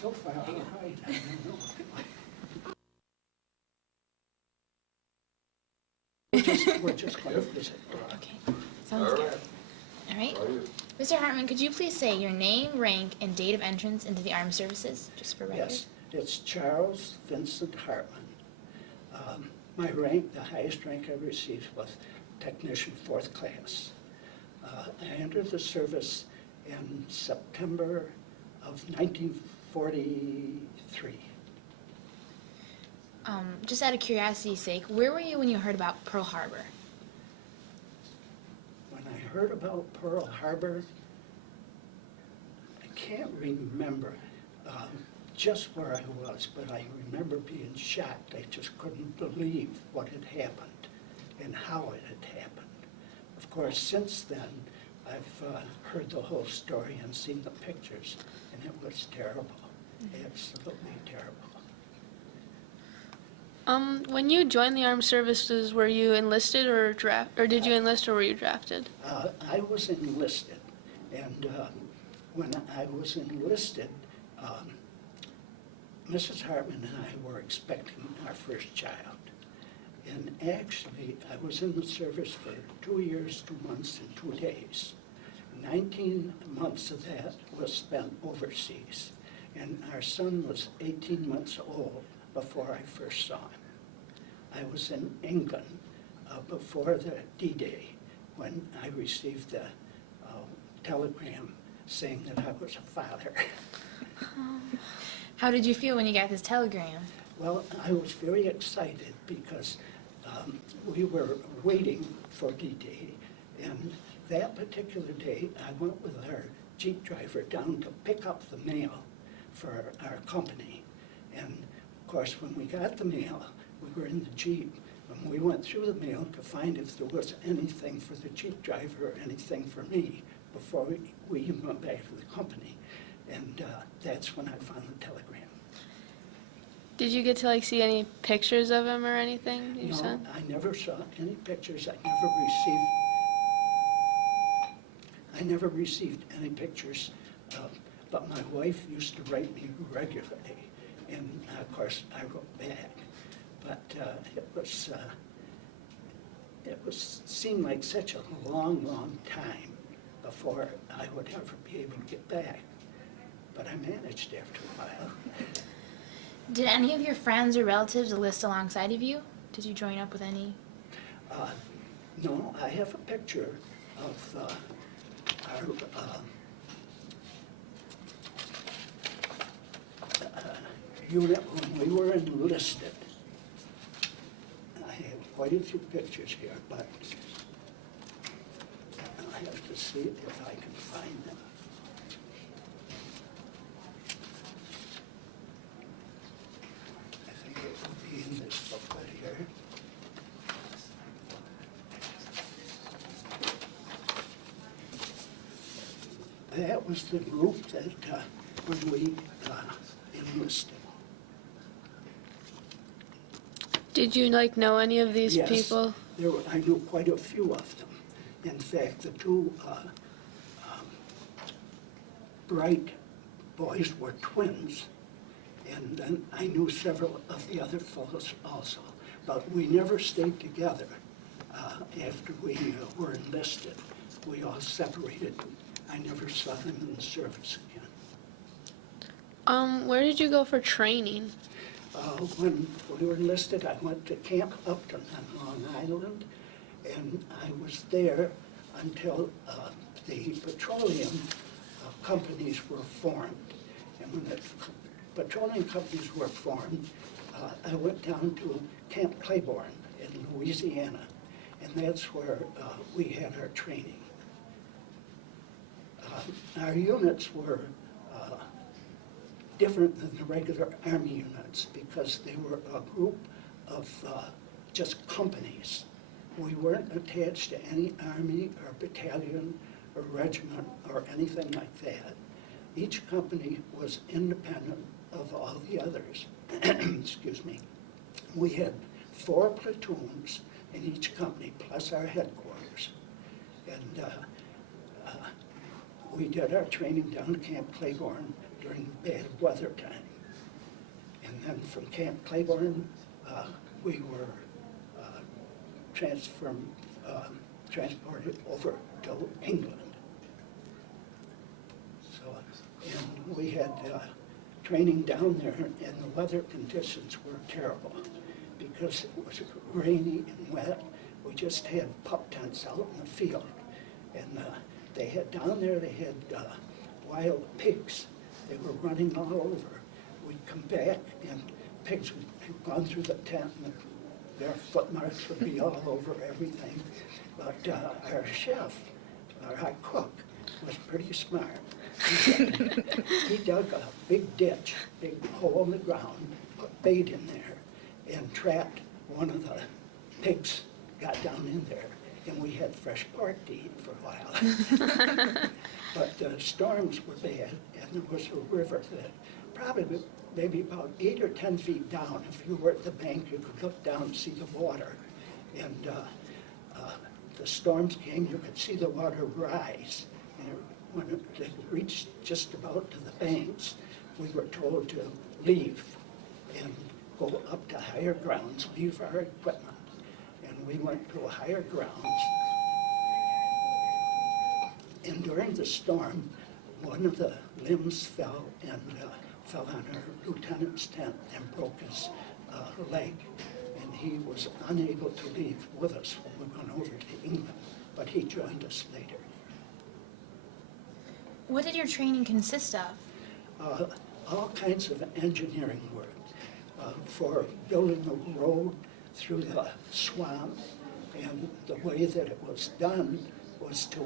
So far, all right, I don't know. We're just going to visit. Okay, sounds good. All right. Mr. Hartman, could you please say your name, rank, and date of entrance into the armed services, just for record? Yes, it's Charles Vincent Hartman. My rank, the highest rank I received was Technician 4th Class. I entered the service in September of 1943. Just out of curiosity's sake, where were you when you heard about Pearl Harbor? When I heard about Pearl Harbor, I can't remember just where I was, but I remember being shocked. I just couldn't believe what had happened and how it had happened. Of course, since then, I've heard the whole story and seen the pictures, and it was terrible, absolutely terrible. When you joined the armed services, were you enlisted or did you enlist or were you drafted? I was enlisted, and when I was enlisted, Mrs. Hartman and I were expecting our first child. And actually, I was in the service for 2 years, 2 months, and 2 days. 19 months of that was spent overseas. And our son was 18 months old before I first saw him. I was in England before the D-Day when I received the telegram saying that I was a father. How did you feel when you got this telegram? Well, I was very excited because we were waiting for D-Day, and that particular day I went with our Jeep driver down to pick up the mail for our company. And of course, when we got the mail, we were in the Jeep, and we went through the mail to find if there was anything for the Jeep driver or anything for me before we even went back to the company. And that's when I found the telegram. Did you get to see any pictures of him or anything you No, sent? I never saw any pictures. I never received any pictures, but my wife used to write me regularly, and of course I wrote back. But it seemed like such a long, long time before I would ever be able to get back. But I managed after a while. Did any of your friends or relatives enlist alongside of you? Did you join up with any? No, I have a picture of our unit when we were enlisted. I have quite a few pictures here, but I have to see if I can find them. I think it will be in this booklet here. That was the group that when we enlisted. Did you know any of these Yes, people? I knew quite a few of them. In fact, the two Bright boys were twins, and then I knew several of the other fellows also. But we never stayed together after we were enlisted. We all separated. I never saw them in the service again. Where did you go for training? When we were enlisted, I went to Camp Upton on Long Island, and I was there until the petroleum companies were formed. And when the petroleum companies were formed, I went down to Camp Claiborne in Louisiana, and that's where we had our training. Our units were different than the regular Army units because they were a group of just companies. We weren't attached to any army or battalion or regiment or anything like that. Each company was independent of all the others. Excuse me. We had 4 platoons in each company, plus our headquarters. And we did our training down at Camp Claiborne, during bad weather time. And then from Camp Claiborne, we were transported over to England. So, and we had training down there, and the weather conditions were terrible because it was rainy and wet. We just had pup tents out in the field, and they had down there, they had wild pigs. They were running all over. We'd come back, and pigs would have gone through the tent, and their footmarks would be all over everything. But our chef, our cook, was pretty smart. He dug a big ditch, big hole in the ground, put bait in there, and trapped one of the pigs, got down in there, and we had fresh pork to eat for a while. But the storms were bad, and there was a river that probably maybe about 8 or 10 feet down. If you were at the bank, you could look down and see the water. And the storms came, you could see the water rise. And when it reached just about to the banks, we were told to leave and go up to higher grounds, leave our equipment. And we went to higher grounds. And during the storm, one of the limbs fell and fell on our lieutenant's tent and broke his leg. And he was unable to leave with us when we went over to England, but he joined us later. What did your training consist of? All kinds of engineering work for building a road through the swamp. And the way that it was done was to,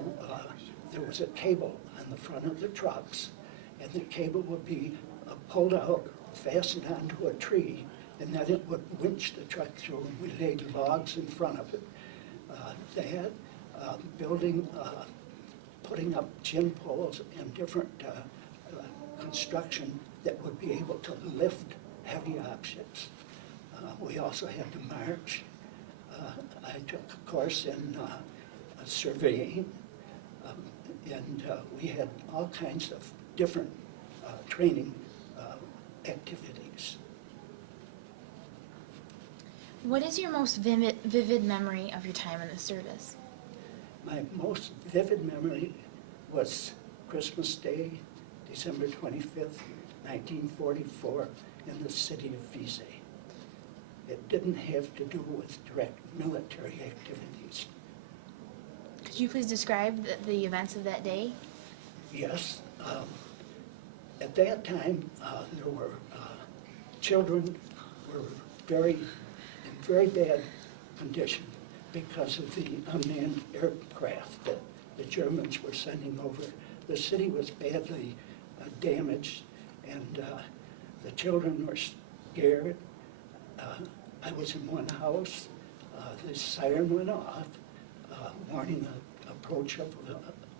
there was a cable on the front of the trucks, and the cable would be pulled out, fastened onto a tree, and then it would winch the truck through, and we laid logs in front of it. They had building, putting up gin poles and different construction that would be able to lift heavy objects. We also had to march. I took a course in surveying, and we had all kinds of different training activities. What is your most vivid memory of your time in the service? My most vivid memory was Christmas Day, December 25th, 1944, in the city of Visay. It didn't have to do with direct military activities. Could you please describe the events of that day? Yes. At that time, there were children were in very bad condition because of the unmanned aircraft that the Germans were sending over. The city was badly damaged, and the children were scared. I was in one house. The siren went off, warning the approach of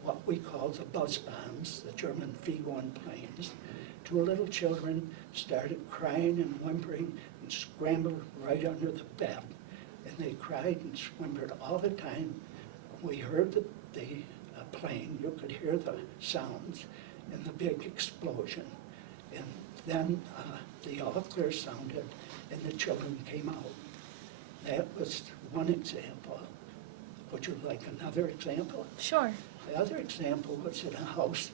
what we call the buzz bombs, the German V-1 planes. Two little children started crying and whimpering and scrambled right under the bed. And they cried and whimpered all the time. We heard the plane, you could hear the sounds and the big explosion. And then the all clear sounded and the children came out. That was one example. Would you like another example? Sure. The other example was in a house.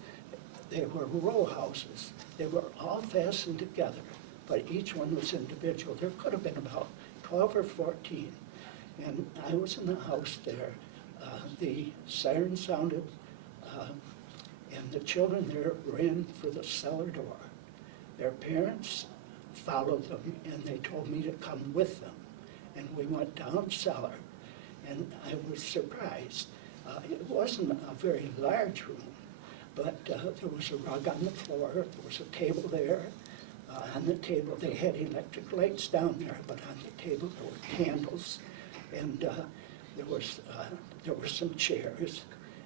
They were row houses. They were all fastened together, but each one was individual. There could have been about 12 or 14. And I was in the house there. The siren sounded, and the children there ran for the cellar door. Their parents followed them, and they told me to come with them. And we went down cellar, and I was surprised. It wasn't a very large room, but there was a rug on the floor, there was a table there. On the table, they had electric lights down there, but on the table there were candles, and there were some chairs.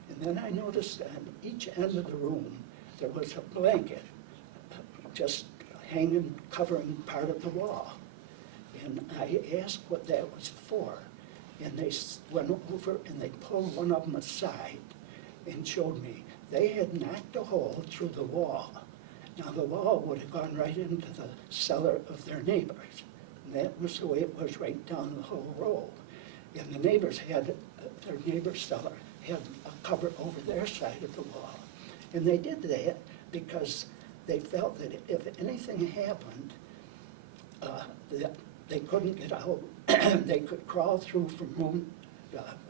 And then I noticed on each end of the room, there was a blanket just hanging, covering part of the wall. And I asked what that was for. And they went over and they pulled one of them aside and showed me. They had knocked a hole through the wall Now, the wall would have gone right into the cellar of their neighbors. And that was the way it was right down the whole row. And the neighbors had, their neighbor's cellar had a cover over their side of the wall. And they did that because they felt that if anything happened, that they couldn't get out. They could crawl through from room,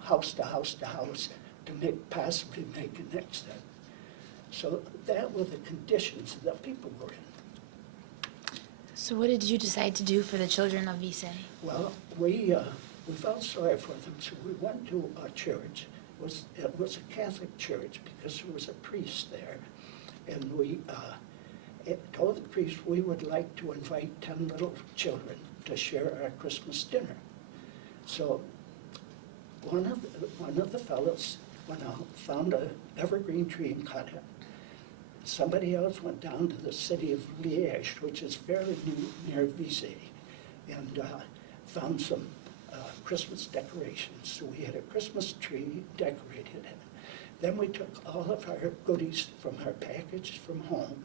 house to house to house to possibly make an exit. So that were the conditions that people were in. So what did you decide to do for the children of Vise? Well, we felt sorry for them, so we went to a church. It was a Catholic church because there was a priest there. And we told the priest we would like to invite 10 little children to share our Christmas dinner. So one of the fellows went out, found an evergreen tree and cut it. Somebody else went down to the city of Liège, which is fairly near Vise, and found some Christmas decorations. So we had a Christmas tree decorated. Then we took all of our goodies from our package from home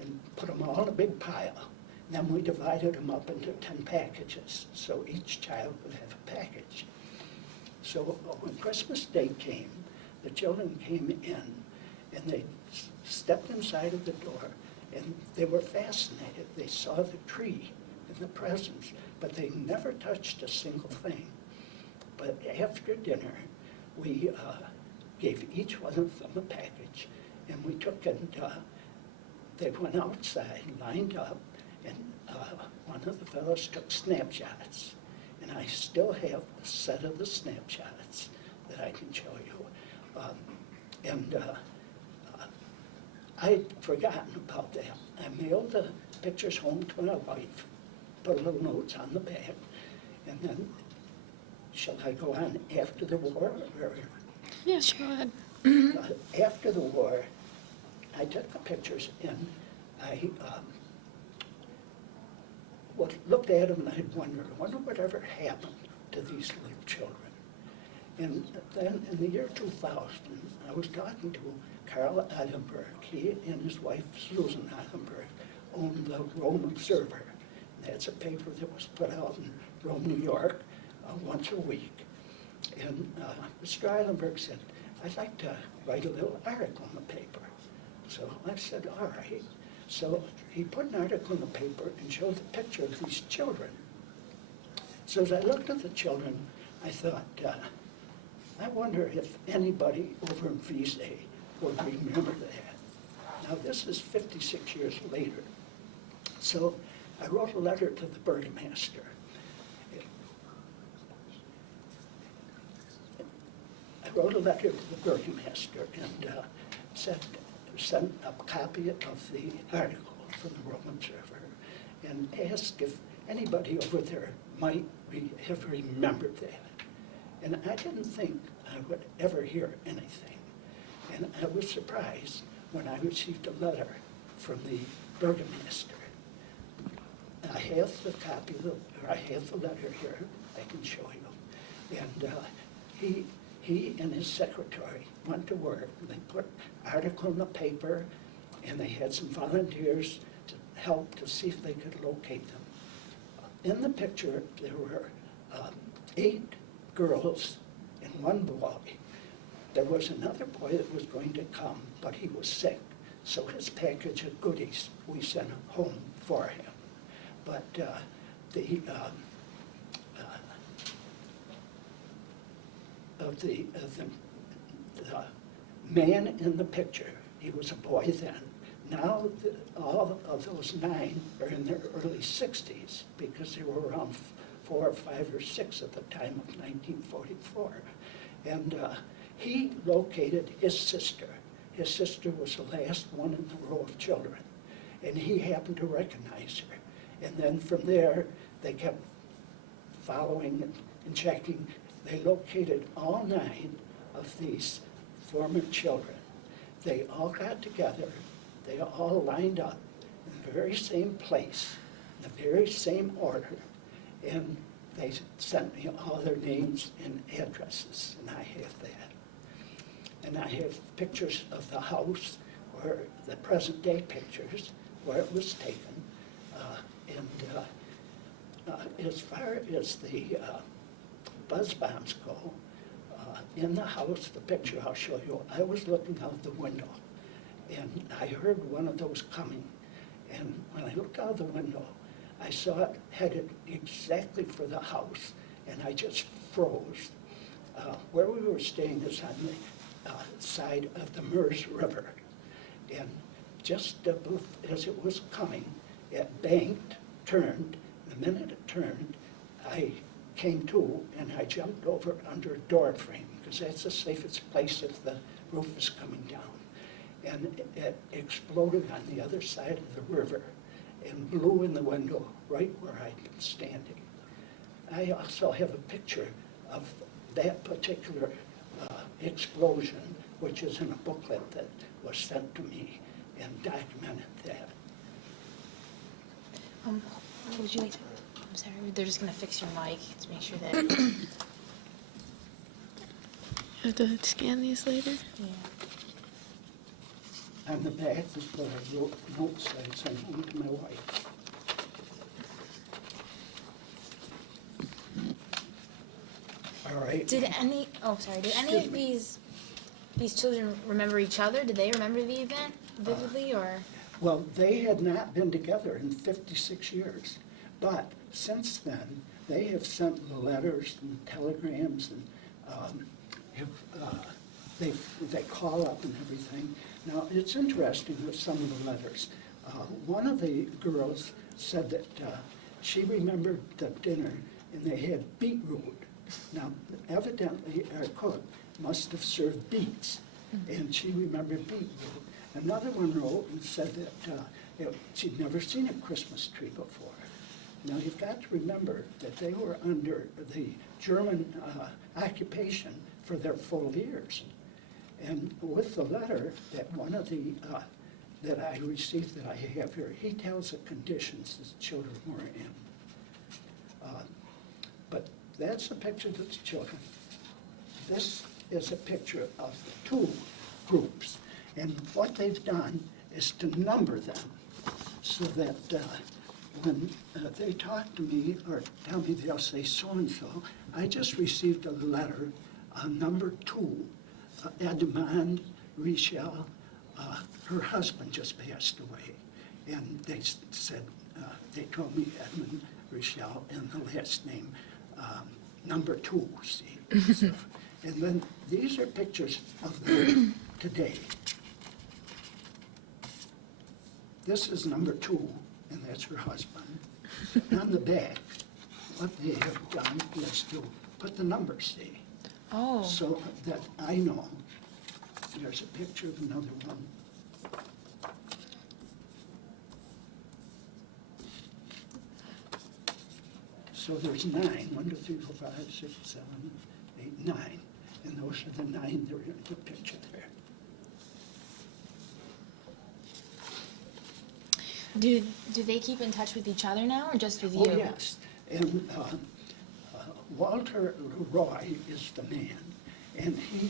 and put them all in a big pile. Then we divided them up into 10 packages, so each child would have a package. So when Christmas Day came, the children came in, and they stepped inside of the door, and they were fascinated. They saw the tree and the presents, but they never touched a single thing. But after dinner, we gave each one of them a package, and we took and they went outside, lined up, and one of the fellows took snapshots. And I still have a set of the snapshots that I can show you. I'd forgotten about that. I mailed the pictures home to my wife, put little notes on the back, and then, shall I go on after the war? Or, Yes, go ahead. after the war, I took the pictures and I looked at them and I wonder whatever happened to these little children. And then in the year 2000, I was talking to Carl Allenberg. He and his wife, Susan Allenberg, owned the Rome Observer. That's a paper that was put out in Rome, New York, once a week. And Mr. Eilenberg said, I'd like to write a little article in the paper. So I said, all right. So he put an article in the paper and showed the picture of these children. So as I looked at the children, I thought, I wonder if anybody over in Vise would remember that. Now this is 56 years later. So I wrote a letter to the burgomaster. I wrote a letter to the burgomaster and sent a copy of the article from the Rome Observer and asked if anybody over there might have remembered that. And I didn't think I would ever hear anything. And I was surprised when I received a letter from the burgomaster. I have the copy, or I have the letter here, I can show you. And he and his secretary went to work. They put an article in the paper, and they had some volunteers to help to see if they could locate them. In the picture, there were 8 girls and 1 boy. There was another boy that was going to come, but he was sick, so his package of goodies we sent home for him. But the man in the picture, he was a boy then. Now all of those 9 are in their early 60s because they were around 4 or 5 or 6 at the time of 1944. And he located his sister. His sister was the last one in the row of children, and he happened to recognize her. And then from there, they kept following and checking. They located all 9 of these former children. They all got together. They all lined up in the very same place, in the very same order, and they sent me all their names and addresses, and I have that. And I have pictures of the house, or the present day pictures, where it was taken. As far as the buzz bombs go, in the house, the picture I'll show you, I was looking out the window, and I heard one of those coming. And when I looked out the window, I saw it headed exactly for the house, and I just froze. Where we were staying is on the side of the Meuse River. And just as it was coming, it banked, turned. The minute it turned, I came to and I jumped over under a door frame, because that's the safest place if the roof is coming down. And it exploded on the other side of the river and blew in the window right where I'd been standing. I also have a picture of that particular explosion, which is in a booklet that was sent to me, and documented that. Would you like to, I'm sorry, they're just gonna fix your mic to make sure that, You have to scan these later? yeah. On the back is what I wrote notes I sent home to my wife. All right. Did any of these children remember each other? Did they remember the event vividly, or? Well, they had not been together in 56 years, but since then, they have sent letters and telegrams, and they call up and everything. Now, it's interesting with some of the letters. One of the girls said that she remembered the dinner, and they had beetroot. Now, evidently, our cook must have served beets, and she remembered beetroot. Another one wrote and said that she'd never seen a Christmas tree before. Now, you've got to remember that they were under the German occupation for their full years. And with the letter that one of the, that I received that I have here, he tells the conditions the children were in. But that's a picture of the children. This is a picture of the two groups. And what they've done is to number them so that when they talk to me or tell me they'll say so-and-so, I just received a letter on number 2, Edmond Richel. Her husband just passed away. And they said, they told me Edmond Richel and the last name, number 2, see. So, and then these are pictures of them today. This is number 2, and that's her husband. On the back, what they have done is to put the numbers, see? Oh. So that I know. There's a picture of another one. So there's 9. 1, 2, 3, 4, 5, 6, 7, 8, 9. And those are the 9 that are in the picture there. Do they keep in touch with each other now, or just with you? Oh, yes. And Walter Leroy is the man, and he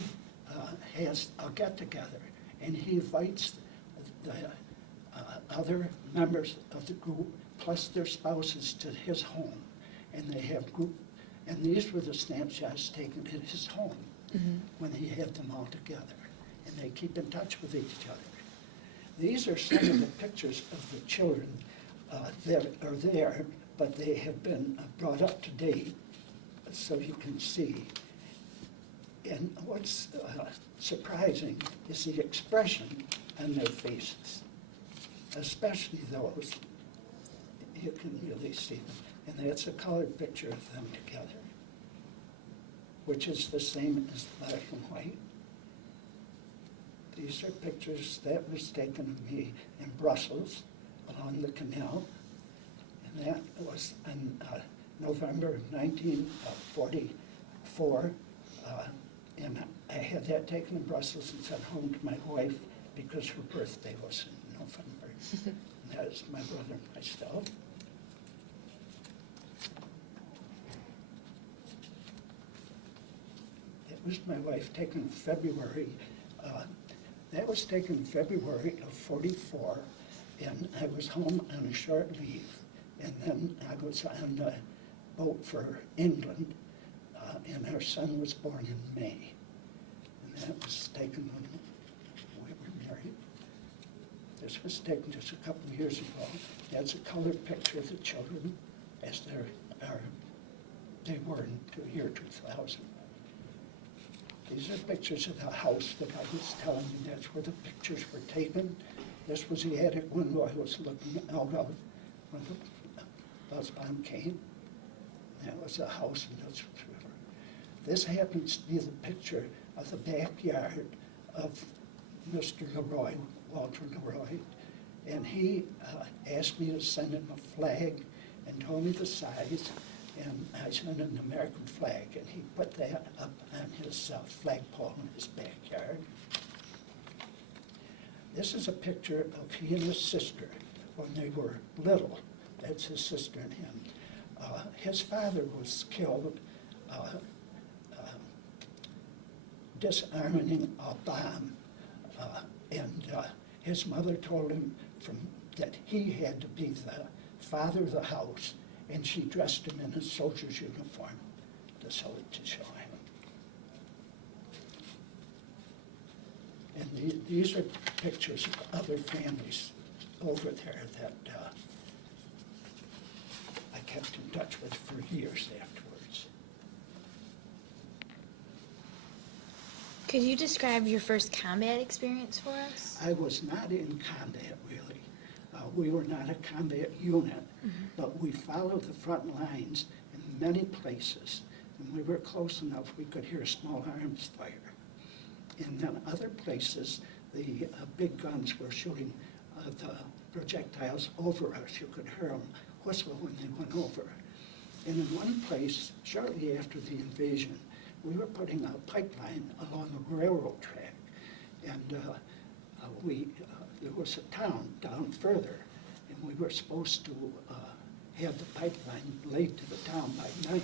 has a get-together, and he invites the other members of the group, plus their spouses, to his home. And they have group, and these were the snapshots taken at his home when he had them all together. And they keep in touch with each other. These are some of the pictures of the children that are there, but they have been brought up to date so you can see. And what's surprising is the expression on their faces, especially those. You can really see them. And that's a colored picture of them together, which is the same as black and white. These are pictures that was taken of me in Brussels along the canal, and that was in November of 1944, and I had that taken in Brussels and sent home to my wife because her birthday was in November. And that is my brother and myself. It was my wife taken in February. That was taken in February of 44, and I was home on a short leave, and then I was on the boat for England, and our son was born in May, and that was taken when we were married. This was taken just a couple of years ago. That's a color picture of the children as they were in the year 2000. These are pictures of the house that I was telling you. That's where the pictures were taken. This was the attic window I was looking out of when the buzz bomb came. That was the house in Dutch River. This happens to be the picture of the backyard of Mr. Leroy, Walter Leroy, and he asked me to send him a flag and told me the size, and I sent an American flag, and he put that up on his flagpole in his backyard. This is a picture of he and his sister when they were little. That's his sister and him. His father was killed disarming a bomb, and his mother told him that he had to be the father of the house, and she dressed him in a soldier's uniform to show him. And these are pictures of other families over there that I kept in touch with for years afterwards. Could you describe your first combat experience for us? I was not in combat, really. We were not a combat unit, but we followed the front lines in many places. And we were close enough we could hear small arms fire. And then other places, the big guns were shooting the projectiles over us. You could hear them whistle when they went over. And in one place, shortly after the invasion, we were putting a pipeline along a railroad track. And there was a town down further, and we were supposed to have the pipeline laid to the town by night.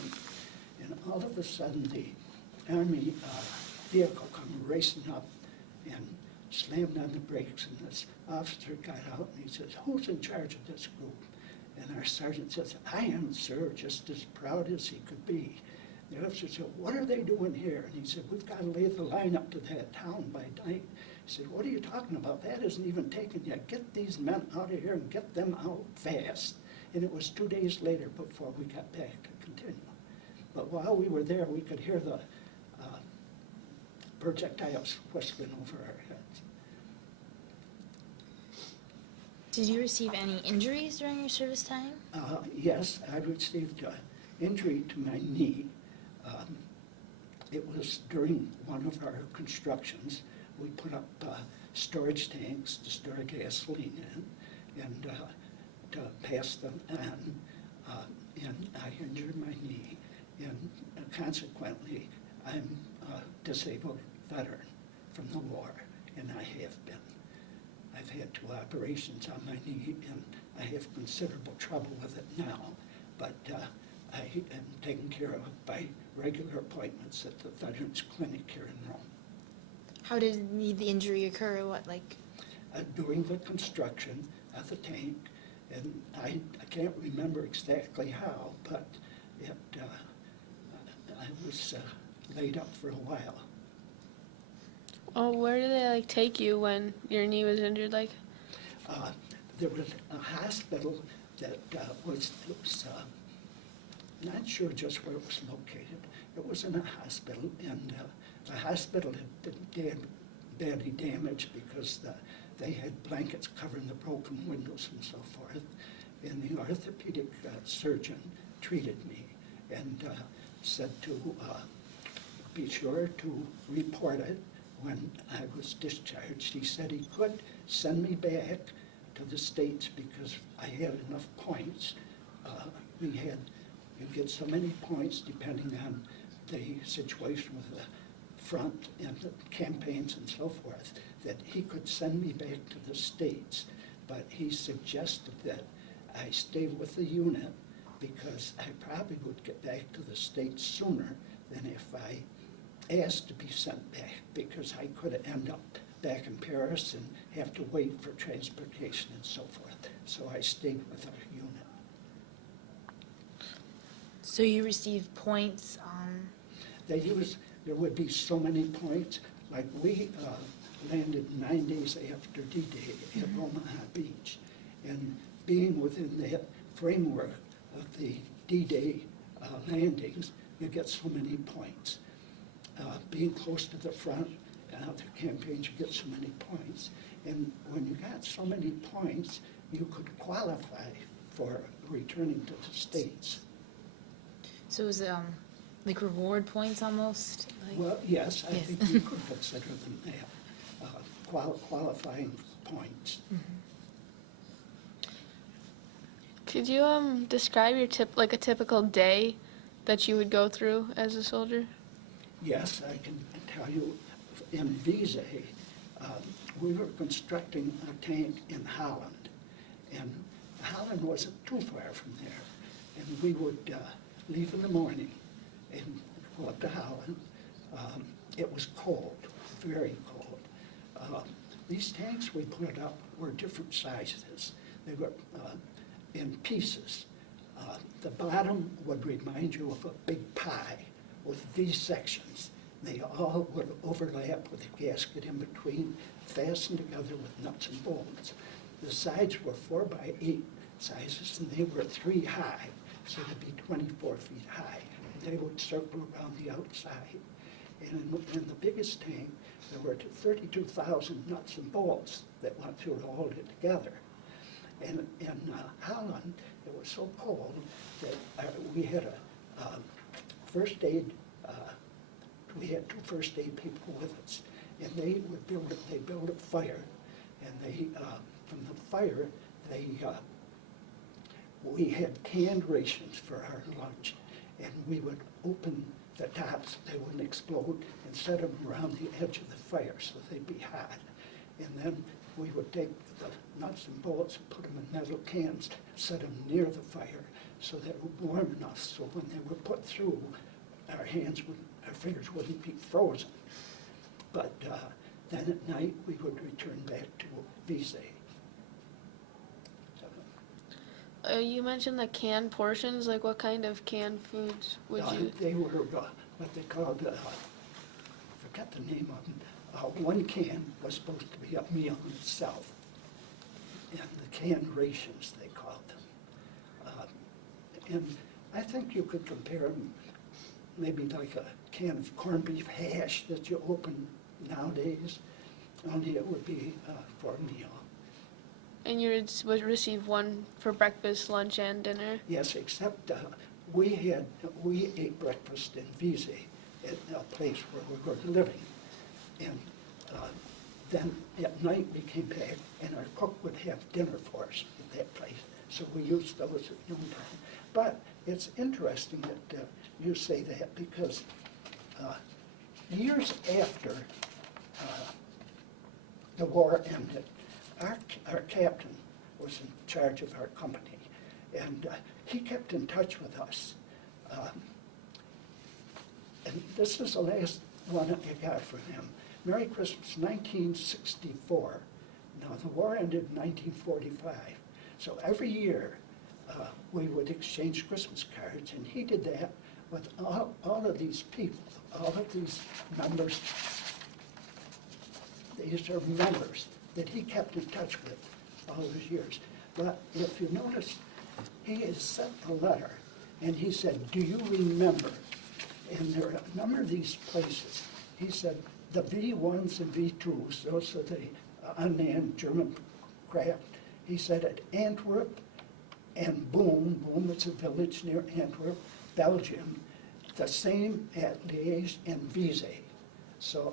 And all of a sudden, the Army vehicle come racing up and slammed on the brakes, and this officer got out and he says, "Who's in charge of this group?" And our sergeant says, "I am, sir," just as proud as he could be. The officer said, "What are they doing here?" And he said, "We've got to lay the line up to that town by night." He said, "What are you talking about? That isn't even taken yet. Get these men out of here and get them out fast." And it was 2 days later before we got back to continue. But while we were there, we could hear the projectiles whistling over our heads. Did you receive any injuries during your service time? Yes, I received an injury to my knee. It was during one of our constructions. We put up storage tanks to store gasoline in and to pass them on. And I injured my knee, and consequently, I'm a disabled veteran from the war, and I have been. I've had 2 operations on my knee, and I have considerable trouble with it now, but I am taken care of by regular appointments at the Veterans Clinic here in Rome. How did the injury occur? During the construction of the tank, and I can't remember exactly how, but I was laid up for a while. Oh, where did they take you when your knee was injured? There was a hospital that was not sure just where it was located. It was in a hospital, and the hospital had been badly damaged because they had blankets covering the broken windows and so forth. And the orthopedic surgeon treated me and said to be sure to report it when I was discharged. He said he could send me back to the States because I had enough points. You get so many points depending on the situation with the front and the campaigns and so forth, that he could send me back to the States. But he suggested that I stay with the unit because I probably would get back to the States sooner than if I asked to be sent back, because I could end up back in Paris and have to wait for transportation and so forth. So I stayed with our unit. So you receive points. There would be so many points. Like we landed 9 days after D-Day at Omaha Beach. And being within that framework of the D-Day landings, you get so many points. Being close to the front and other campaigns, you get so many points. And when you got so many points, you could qualify for returning to the States. So it was like reward points almost? Like, Well, yes, I Yes. think you could consider them that, qualifying points. Could you describe your a typical day that you would go through as a soldier? Yes, I can tell you, in Visa, we were constructing a tank in Holland, and Holland wasn't too far from there. And we would leave in the morning and go up to Holland. It was cold, very cold. These tanks we put up were different sizes. They were in pieces. The bottom would remind you of a big pie with V sections. They all would overlap with a gasket in between, fastened together with nuts and bolts. The sides were 4 by 8 sizes, and they were 3 high, so they'd be 24 feet high. And they would circle around the outside. And in the biggest tank, there were 32,000 nuts and bolts that went through to hold it together. And in Holland, it was so cold that we had a first aid, we had 2 first aid people with us. And they would build a fire. And they, from the fire, we had canned rations for our lunch. And we would open the tops, they wouldn't explode, and set them around the edge of the fire so they'd be hot. And then we would take the nuts and bolts and put them in metal cans, set them near the fire so they were warm enough so when they were put through, our fingers wouldn't be frozen. But then at night, we would return back to Visa. You mentioned the canned portions. Like, what kind of canned foods would you? They were what they called, I forget the name of them. One can was supposed to be a meal in itself. And the canned rations, they called them. And I think you could compare them maybe like a can of corned beef hash that you open nowadays, only it would be for a meal. And you would receive one for breakfast, lunch, and dinner? Yes, except we ate breakfast in Visa at a place where we were living. And then at night we came back and our cook would have dinner for us at that place. So we used those at noontime. But it's interesting that you say that because years after the war ended, our captain was in charge of our company, and he kept in touch with us. And this is the last one I got from him. Merry Christmas, 1964. Now, the war ended in 1945. So every year, we would exchange Christmas cards, and he did that with all of these people, all of these members. These are members that he kept in touch with all those years. But if you notice, he has sent a letter, and he said, do you remember? And there are a number of these places. He said, the V1s and V2s, those are the unmanned German craft. He said at Antwerp and Boom is a village near Antwerp, Belgium, the same at Liège and Visa. So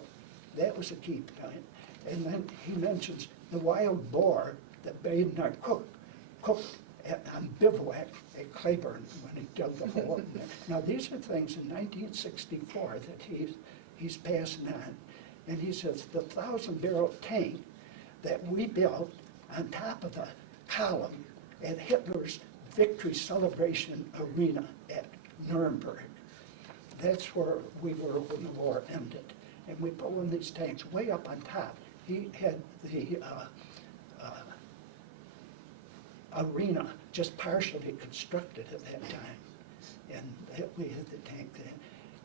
that was a key point. And then he mentions the wild boar that Baden, our cook, cooked on bivouac at Claiborne when he dug the hole. Now these are things in 1964 that he's passing on. And he says the 1,000-barrel tank that we built on top of the column at Hitler's victory celebration arena at Nuremberg. That's where we were when the war ended. And we put one of these tanks way up on top. he had the arena just partially constructed at that time, and we had the tank then.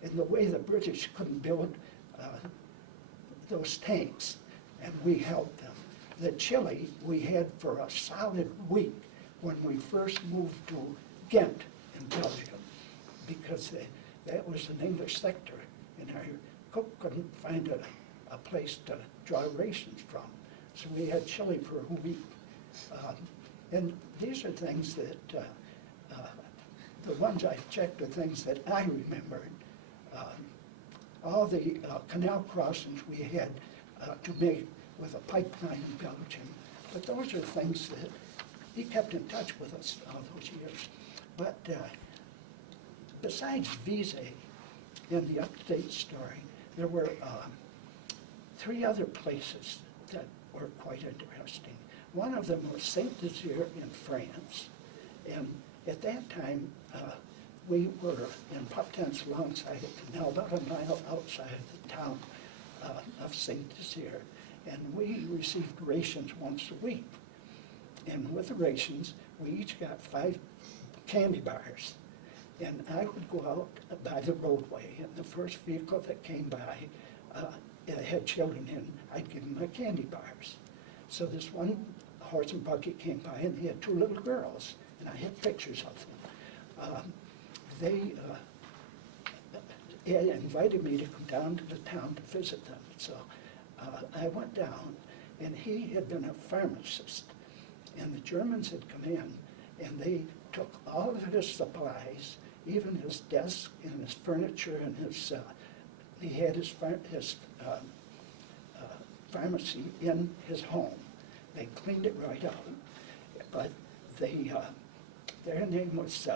And the way the British couldn't build those tanks, and we helped them. The chili we had for a solid week when we first moved to Ghent in Belgium, because that was an English sector, and our cook couldn't find a place to draw rations from. So we had chili for a week. And these are things that, the ones I checked are things that I remembered. All the canal crossings we had to make with a pipeline in Belgium. But those are things that he kept in touch with us all those years. But besides Vise in the up-to-date story, there were 3 other places that were quite interesting. One of them was Saint-Nazaire in France. And at that time, we were in pup tents alongside a canal, about a mile outside of the town of Saint-Nazaire. And we received rations once a week. And with the rations, we each got 5 candy bars. And I would go out by the roadway, and the first vehicle that came by, it had children in, I'd give them my candy bars. So this one horse and buggy came by, and they had 2 little girls, and I had pictures of them. They invited me to come down to the town to visit them. So I went down, and he had been a pharmacist, and the Germans had come in, and they took all of his supplies, even his desk and his furniture and his, he had his pharmacy in his home. They cleaned it right out, but they, their name was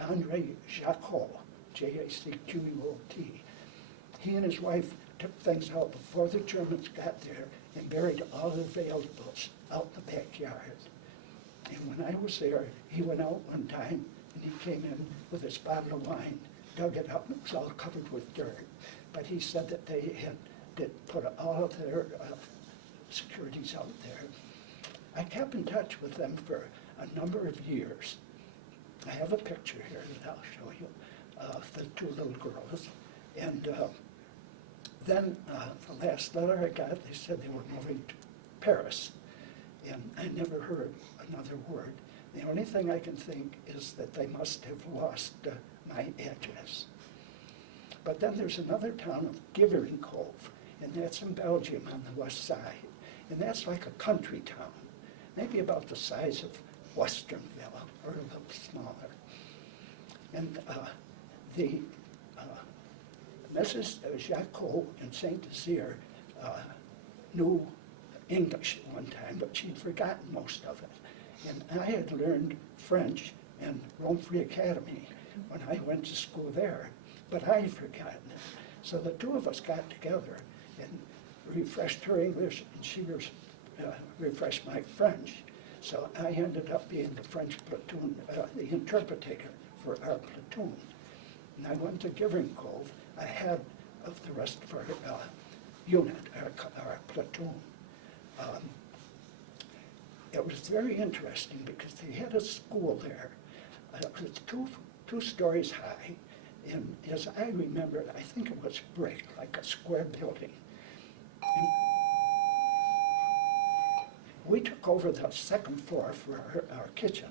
Andre Jacquot, Jacquot. He and his wife took things out before the Germans got there and buried all the valuables out in the backyard. And when I was there, he went out one time and he came in with his bottle of wine, dug it up, and it was all covered with dirt. But he said that they had put all of their securities out there. I kept in touch with them for a number of years. I have a picture here that I'll show you of the 2 little girls. And then the last letter I got, they said they were moving to Paris. And I never heard another word. The only thing I can think is that they must have lost my address. But then there's another town of Givering Cove, and that's in Belgium on the west side. And that's like a country town, maybe about the size of Westernville, or a little smaller. And the Mrs. Jacquot in Saint-Nazaire knew English at one time, but she'd forgotten most of it. And I had learned French in Rome Free Academy when I went to school there, but I had forgotten it. So the 2 of us got together and refreshed her English, and she refreshed my French. So I ended up being the French platoon, the interpreter for our platoon. And I went to Givering Cove ahead of the rest of our unit, our platoon. It was very interesting because they had a school there. It's 2 stories high, and as I remember, I think it was brick, like a square building. And we took over the 2nd floor for our kitchen.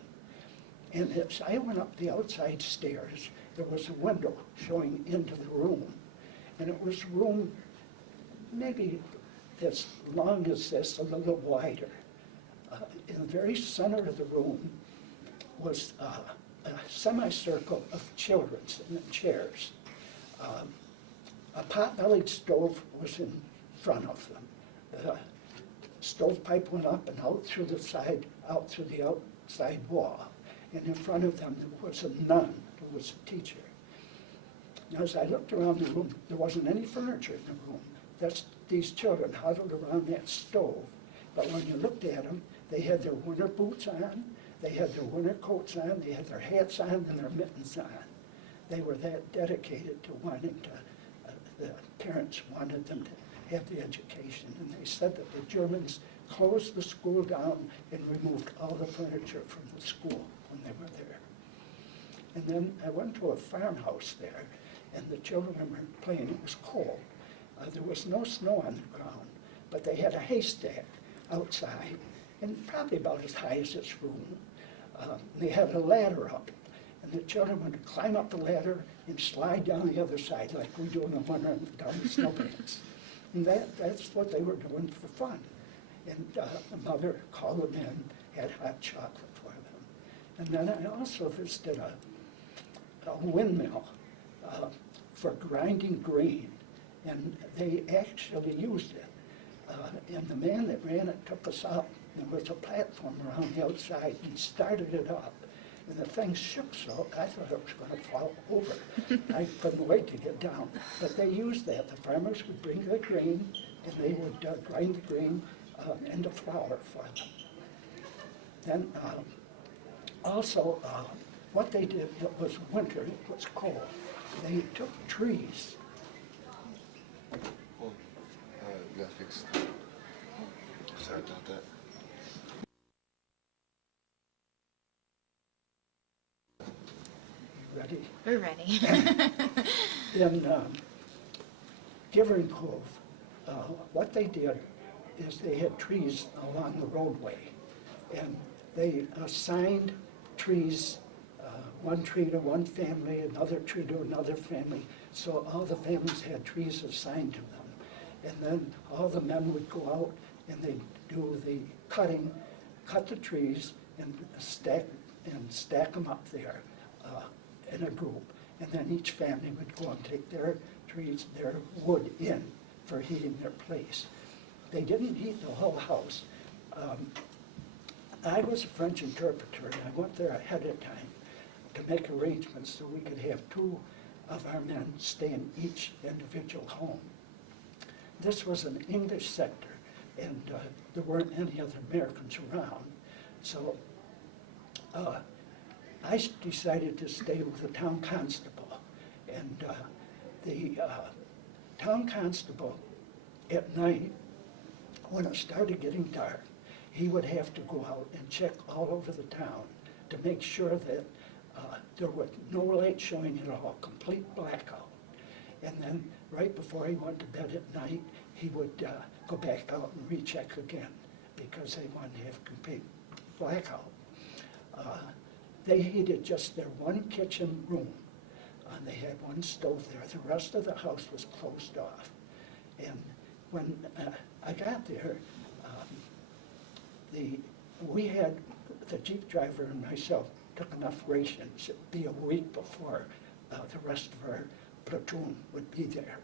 And as I went up the outside stairs, there was a window showing into the room. And it was a room maybe as long as this, a little wider. In the very center of the room was a semicircle of children sitting in chairs. A pot-bellied stove was in front of them. The stovepipe went up and out through the outside wall. And in front of them there was a nun who was a teacher. Now, as I looked around the room, there wasn't any furniture in the room. These children huddled around that stove. But when you looked at them, they had their winter boots on, they had their winter coats on, they had their hats on and their mittens on. They were that dedicated to wanting to, the parents wanted them have the education. And they said that the Germans closed the school down and removed all the furniture from the school when they were there. And then I went to a farmhouse there, and the children were playing. It was cold. There was no snow on the ground, but they had a haystack outside, and probably about as high as this room. They had a ladder up, and the children would climb up the ladder and slide down the other side like we do in the winter down the snowbanks. And that's what they were doing for fun. And the mother called them in, had hot chocolate for them. And then I also visited a windmill for grinding grain, and they actually used it. And the man that ran it took us up. There was a platform around the outside, and he started it up. And the thing shook so, I thought it was going to fall over. I couldn't wait to get down. But they used that. The farmers would bring the grain, and they would grind the grain into flour for them. Then also, what they did, it was winter, it was cold. They took trees. Well, you gotta fix. Sorry about that. Ready? We're ready. In Givering Cove, what they did is they had trees along the roadway, and they assigned trees, one tree to one family, another tree to another family, so all the families had trees assigned to them. And then all the men would go out and they'd do the cutting, cut the trees and stack them up there in a group. And then each family would go and take their trees, their wood in for heating their place. They didn't heat the whole house. I was a French interpreter, and I went there ahead of time to make arrangements so we could have two of our men stay in each individual home. This was an English sector, and there weren't any other Americans around. So I decided to stay with the town constable. And the town constable at night, when it started getting dark, he would have to go out and check all over the town to make sure that there was no light showing at all, complete blackout. And then right before he went to bed at night, he would go back out and recheck again because they wanted to have complete blackout. They heated just their one kitchen room, and they had one stove there. The rest of the house was closed off. And when I got there, we had, the Jeep driver and myself took enough rations. It'd be a week before the rest of our platoon would be there.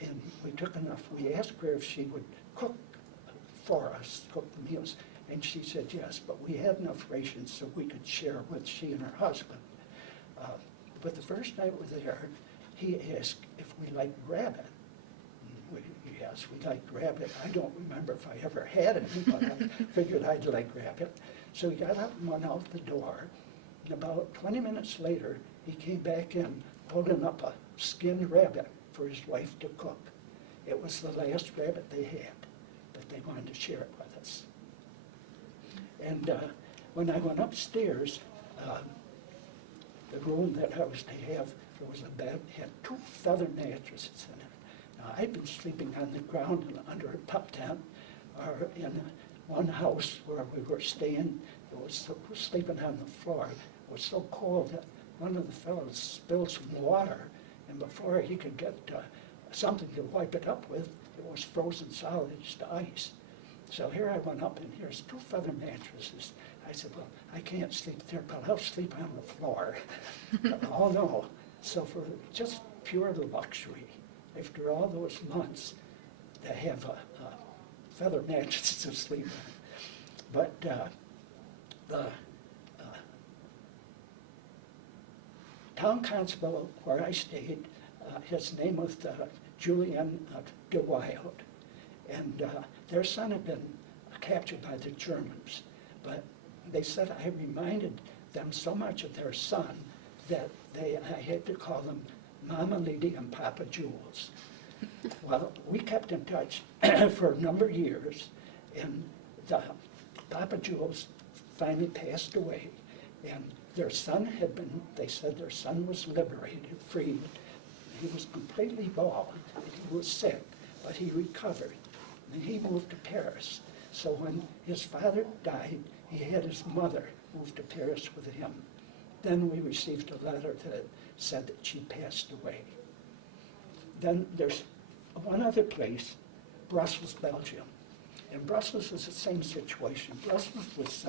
And we took enough. We asked her if she would cook for us, cook the meals. And she said yes, but we had enough rations so we could share with she and her husband. But the first night we were there, he asked if we liked rabbit. Yes, we liked rabbit. I don't remember if I ever had any, but I figured I'd like rabbit. So he got up and went out the door. And about 20 minutes later, he came back in holding up a skinned rabbit for his wife to cook. It was the last rabbit they had, but they wanted to share it with us. And when I went upstairs, the room that I was to have, there was a bed, had 2 feather mattresses in it. Now, I'd been sleeping on the ground and under a pup tent, or in one house where we were staying. It was sleeping on the floor. It was so cold that one of the fellows spilled some water, and before he could get something to wipe it up with, it was frozen solid to ice. So here I went up, and here's 2 feather mattresses. I said, well, I can't sleep there, but I'll sleep on the floor. Oh, no. So for just pure luxury, after all those months, to have a feather mattress to sleep on. But the town constable where I stayed, his name was Julian DeWilde, and their son had been captured by the Germans, but they said I reminded them so much of their son that I had to call them Mama Lady and Papa Jules. Well, we kept in touch for a number of years, and the Papa Jules finally passed away, and their son had been, they said their son was liberated, freed. He was completely bald, and he was sick, but he recovered, and he moved to Paris. So when his father died, he had his mother move to Paris with him. Then we received a letter that said that she passed away. Then there's one other place, Brussels, Belgium. And Brussels is the same situation. Brussels was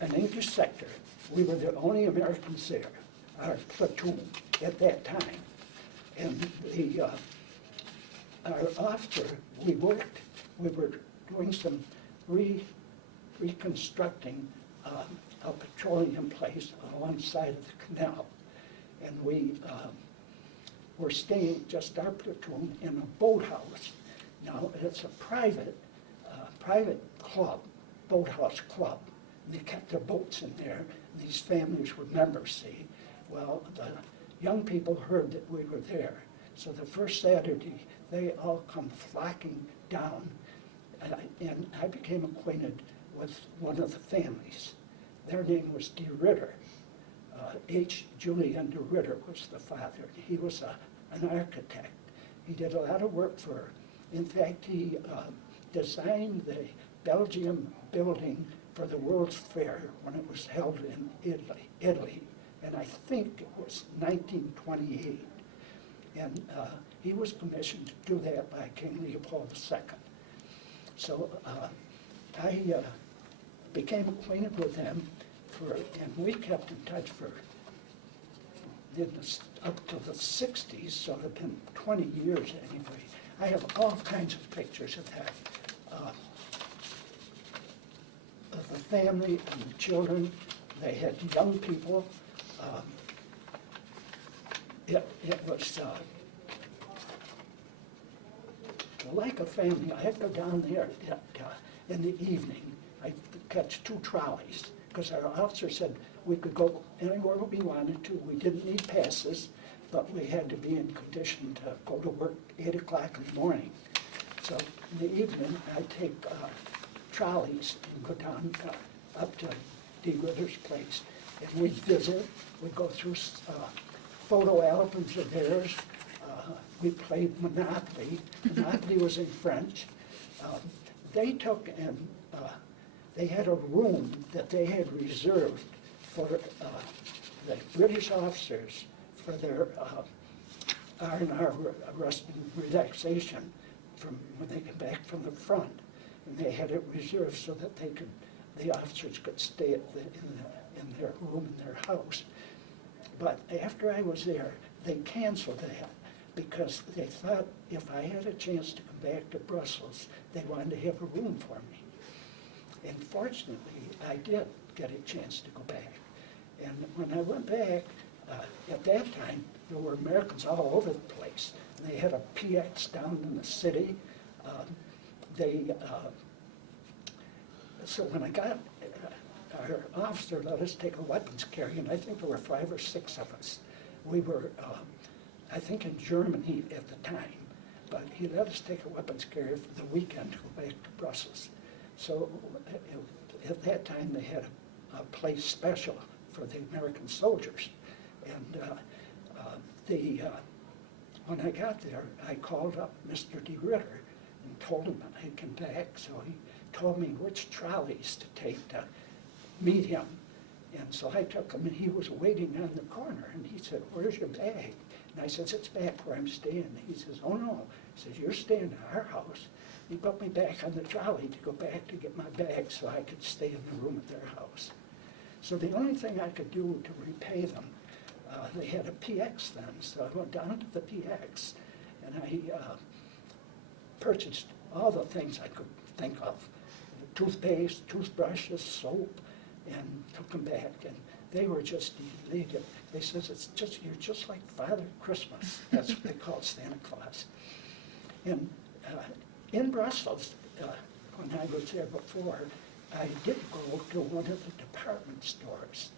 an English sector. We were the only Americans there, our platoon at that time. And our officer, we were doing some reconstructing a petroleum place alongside of the canal. And we were staying, just our platoon, in a boathouse. Now, it's a private club, boathouse club. And they kept their boats in there, and these families were members, see. Well, the young people heard that we were there. So the first Saturday, they all come flocking down, and I became acquainted with one of the families. Their name was DeWilde. H. Julian DeWilde was the father. He was an architect. He did a lot of work for, in fact, he designed the Belgium building for the World's Fair when it was held in Italy, and I think it was 1928. And he was commissioned to do that by King Leopold II. So I became acquainted with them, and we kept in touch for up to the 60s, so it had been 20 years anyway. I have all kinds of pictures of that, of the family and the children. They had young people. It was like a family. I'd go down there in the evening. I'd catch 2 trolleys, because our officer said we could go anywhere we wanted to. We didn't need passes, but we had to be in condition to go to work 8 o'clock in the morning. So in the evening, I'd take trolleys and go down up to DeWilde's place, and we'd visit. We'd go through photo albums of theirs. We played Monopoly. Monopoly was in French. They took and they had a room that they had reserved for the British officers for their R&R, rest and relaxation, from when they came back from the front. And they had it reserved so that the officers could stay in their room in their house. But after I was there, they canceled that because they thought if I had a chance to come back to Brussels, they wanted to have a room for me. And fortunately, I did get a chance to go back. And when I went back, at that time, there were Americans all over the place. And they had a PX down in the city. So when I got, our officer let us take a weapons carry, and I think there were 5 or 6 of us. We were, I think, in Germany at the time, but he let us take a weapons carrier for the weekend to go back to Brussels. So at that time, they had a place special for the American soldiers. And when I got there, I called up Mr. DeWilde and told him that I'd come back. So he told me which trolleys to take to meet him. And so I took him, and he was waiting on the corner. And he said, "Where's your bag?" And I said, "It's back where I'm staying." He says, "Oh, no." He says, "You're staying at our house." He put me back on the trolley to go back to get my bag so I could stay in the room at their house. So the only thing I could do to repay them, they had a PX then, so I went down to the PX and I purchased all the things I could think of, toothpaste, toothbrushes, soap, and took them back. And they were just elated. They says, "You're just like Father Christmas." That's what they called Santa Claus. And in Brussels, when I was there before, I did go to one of the department stores.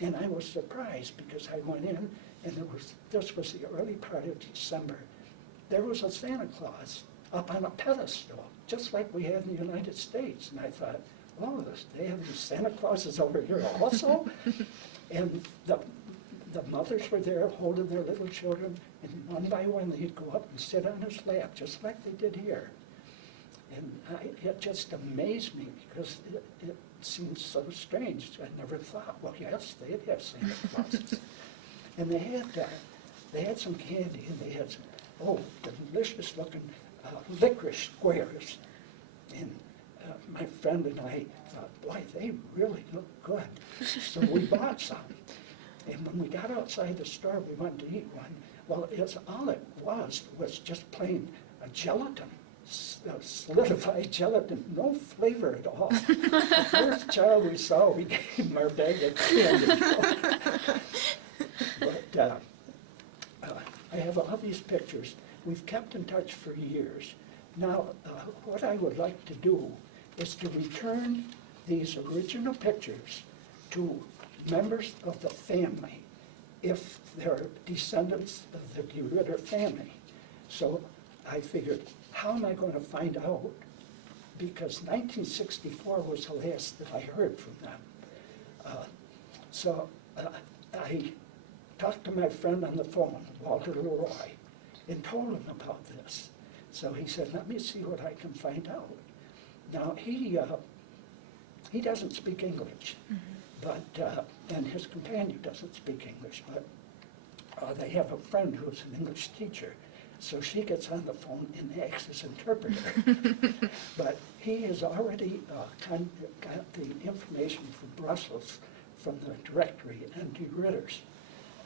And I was surprised because I went in and this was the early part of December. There was a Santa Claus up on a pedestal, just like we have in the United States. And I thought, oh, they have these Santa Clauses over here also? And the mothers were there holding their little children, and one by one they'd go up and sit on his lap, just like they did here. And it just amazed me because it seemed so strange. I never thought, well, yes, they'd have Santa Clauses. And they had some candy, and they had some, delicious looking licorice squares. And my friend and I thought, boy, they really look good. So we bought some. And when we got outside the store, we wanted to eat one. Well, all it was just plain gelatin, solidified gelatin, no flavor at all. The first child we saw, we gave him our bag of candy. But I have all these pictures. We've kept in touch for years. Now, what I would like to do is to return these original pictures to members of the family if they're descendants of the DeWilde family. So I figured, how am I going to find out? Because 1964 was the last that I heard from them. So I talked to my friend on the phone, Walter Leroy, and told him about this. So he said, let me see what I can find out. Now, he doesn't speak English, but and his companion doesn't speak English, but they have a friend who's an English teacher, so she gets on the phone and acts as interpreter. But he has already got the information from Brussels, from the directory and DeWilde's.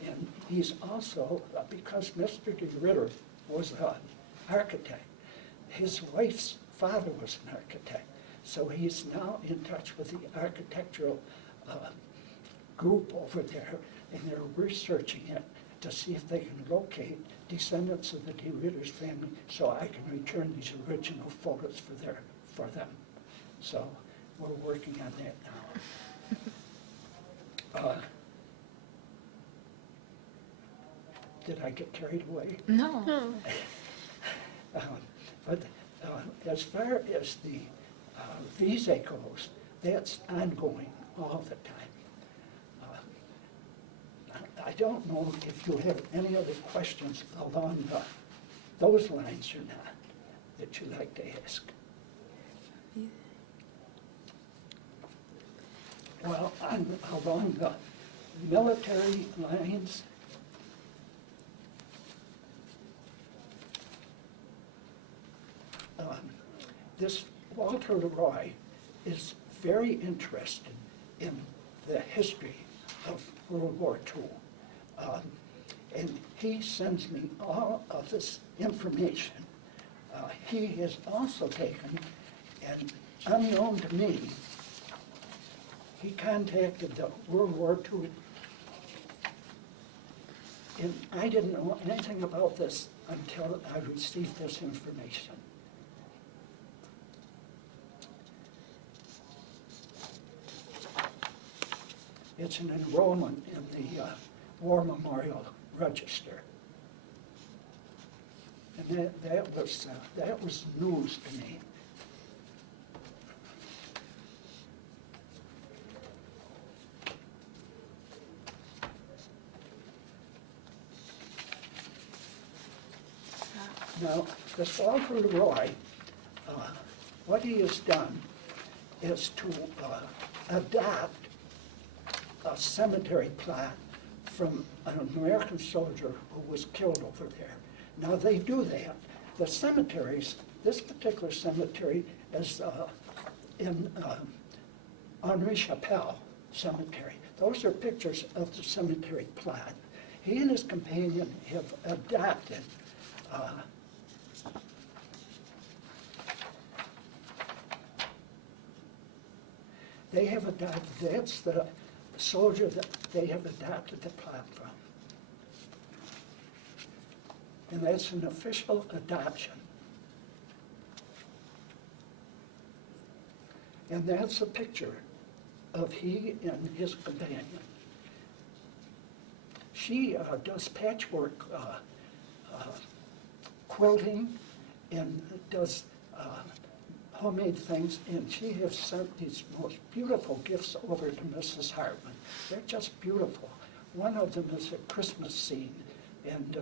And he's also, because Mr. DeWilde was an architect, his wife's father was an architect, so he's now in touch with the architectural group over there, and they're researching it to see if they can locate descendants of the DeWilde's family, so I can return these original photos for them. So we're working on that now. Did I get carried away? No. But as far as the visa goes, that's ongoing all the time. I don't know if you have any other questions along those lines or not that you'd like to ask. Well, along the military lines, this Walter Leroy is very interested in the history of World War II. And he sends me all of this information. He has also taken, and unknown to me, he contacted the World War II, and I didn't know anything about this until I received this information. It's an enrollment in the War Memorial Register. And that was news to me. Now, this Walter Leroy, what he has done is to adapt a cemetery plot from an American soldier who was killed over there. Now they do that. The cemeteries, this particular cemetery is in Henri Chapelle Cemetery. Those are pictures of the cemetery plot. He and his companion have adapted they have adopted, that's the soldier that they have adopted the plot from. And that's an official adoption. And that's a picture of he and his companion. she does patchwork quilting and does homemade things, and she has sent these most beautiful gifts over to Mrs. Hartman. They're just beautiful. One of them is a Christmas scene, and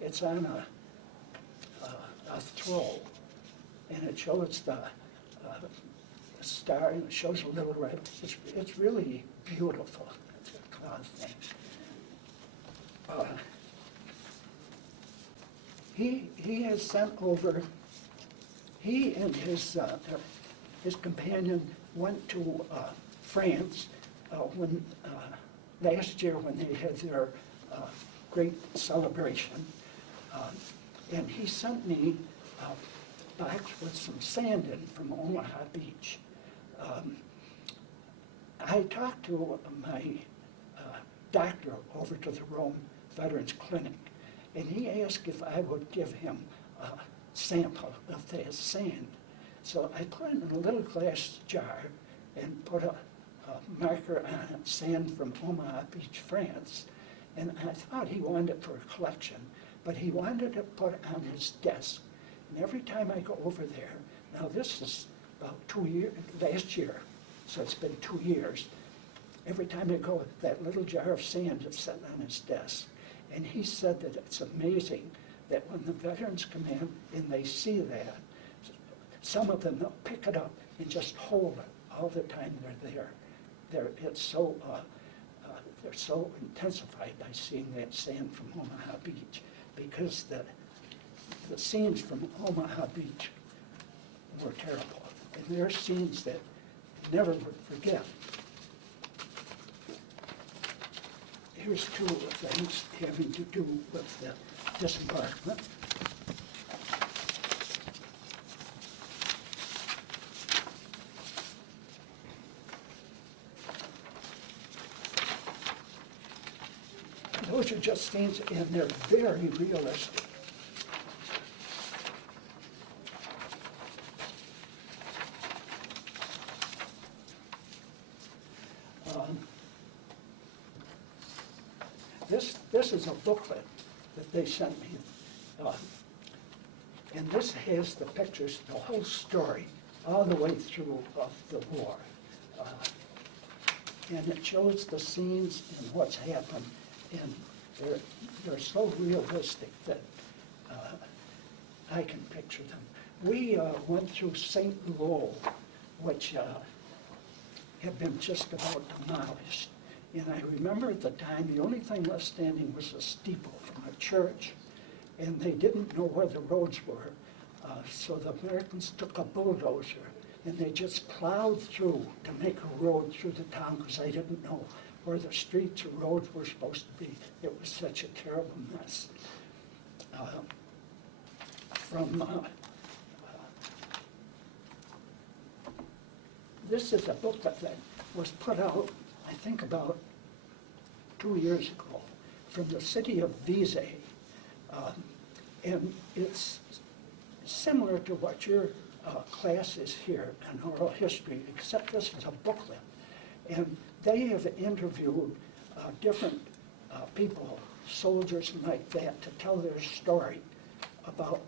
it's on a throw, and it shows the star, and it shows a little red. It's really beautiful. It's a cloth thing. He has sent over. He and his companion went to France when last year when they had their great celebration, and he sent me a box with some sand in from Omaha Beach. I talked to my doctor over to the Rome Veterans Clinic, and he asked if I would give him a sample of that sand. So I put it in a little glass jar and put a marker on it, sand from Omaha Beach, France. And I thought he wanted it for a collection, but he wanted it put on his desk. And every time I go over there, now this is about last year, so it's been 2 years. Every time I go, that little jar of sand is sitting on his desk. And he said that it's amazing that when the veterans come in and they see that, some of them they'll pick it up and just hold it all the time they're there. They're so intensified by seeing that sand from Omaha Beach, because the scenes from Omaha Beach were terrible. And there are scenes that you never would forget. Here's two things having to do with the disembarkment. Those are just scenes, and they're very realistic. This is a booklet that they sent me, and this has the pictures, the whole story, all the way through of the war. And it shows the scenes and what's happened, and they're so realistic that I can picture them. We went through St. Lo, which had been just about demolished. And I remember at the time, the only thing left standing was a steeple from a church, and they didn't know where the roads were. So the Americans took a bulldozer, and they just plowed through to make a road through the town, because they didn't know where the streets or roads were supposed to be. It was such a terrible mess. This is a booklet that was put out, I think, about 2 years ago, from the city of Visay. And it's similar to what your class is here in oral history, except this is a booklet. And they have interviewed different people, soldiers like that, to tell their story about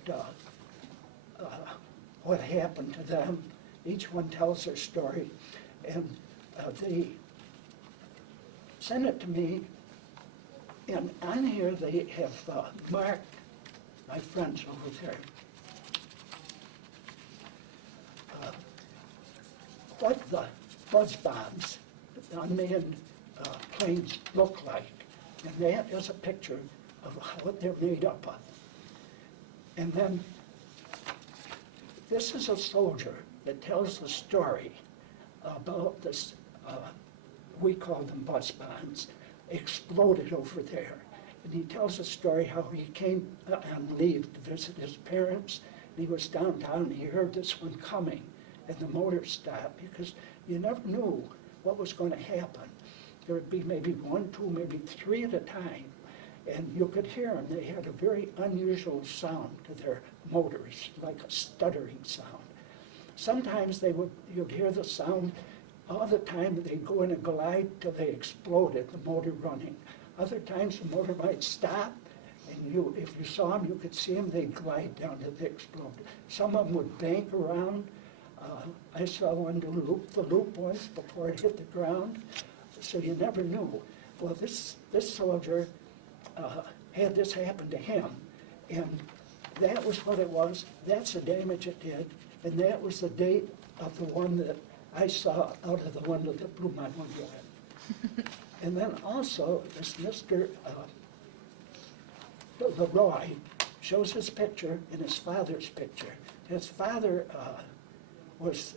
what happened to them. Each one tells their story, and they send it to me, and on here they have marked, my friends over there, what the buzz bombs, the unmanned planes look like. And that is a picture of what they're made up of. And then this is a soldier that tells the story about this, we call them buzz bombs, exploded over there. And he tells the story how he came on leave to visit his parents, and he was downtown, and he heard this one coming, and the motor stopped, because you never knew what was going to happen. There would be maybe 1, 2, maybe 3 at a time, and you could hear them. They had a very unusual sound to their motors, like a stuttering sound. Sometimes you'd hear the sound all the time. They'd go in a glide till they exploded, the motor running. Other times the motor might stop, and if you saw them, you could see them, they'd glide down to the explode. Some of them would bank around. I saw one do the loop once before it hit the ground, so you never knew. Well, this soldier had this happen to him, and that was what it was. That's the damage it did, and that was the date of the one that I saw out of the window that blew my window in. And then also, this Mr. Leroy shows his picture and his father's picture. His father was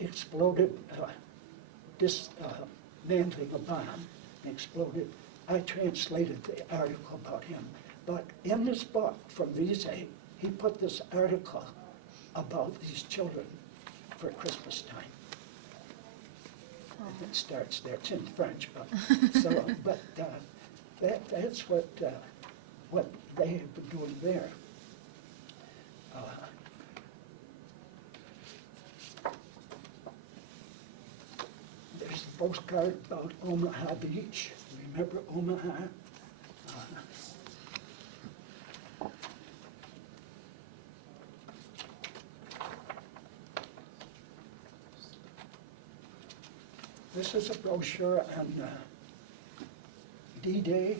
exploded, dismantling a bomb, exploded. I translated the article about him. But in this book from Vise, he put this article about these children for Christmas time. And it starts there. It's in French, but that's what they have been doing there. There's a postcard about Omaha Beach. Remember Omaha? This is a brochure on D-Day.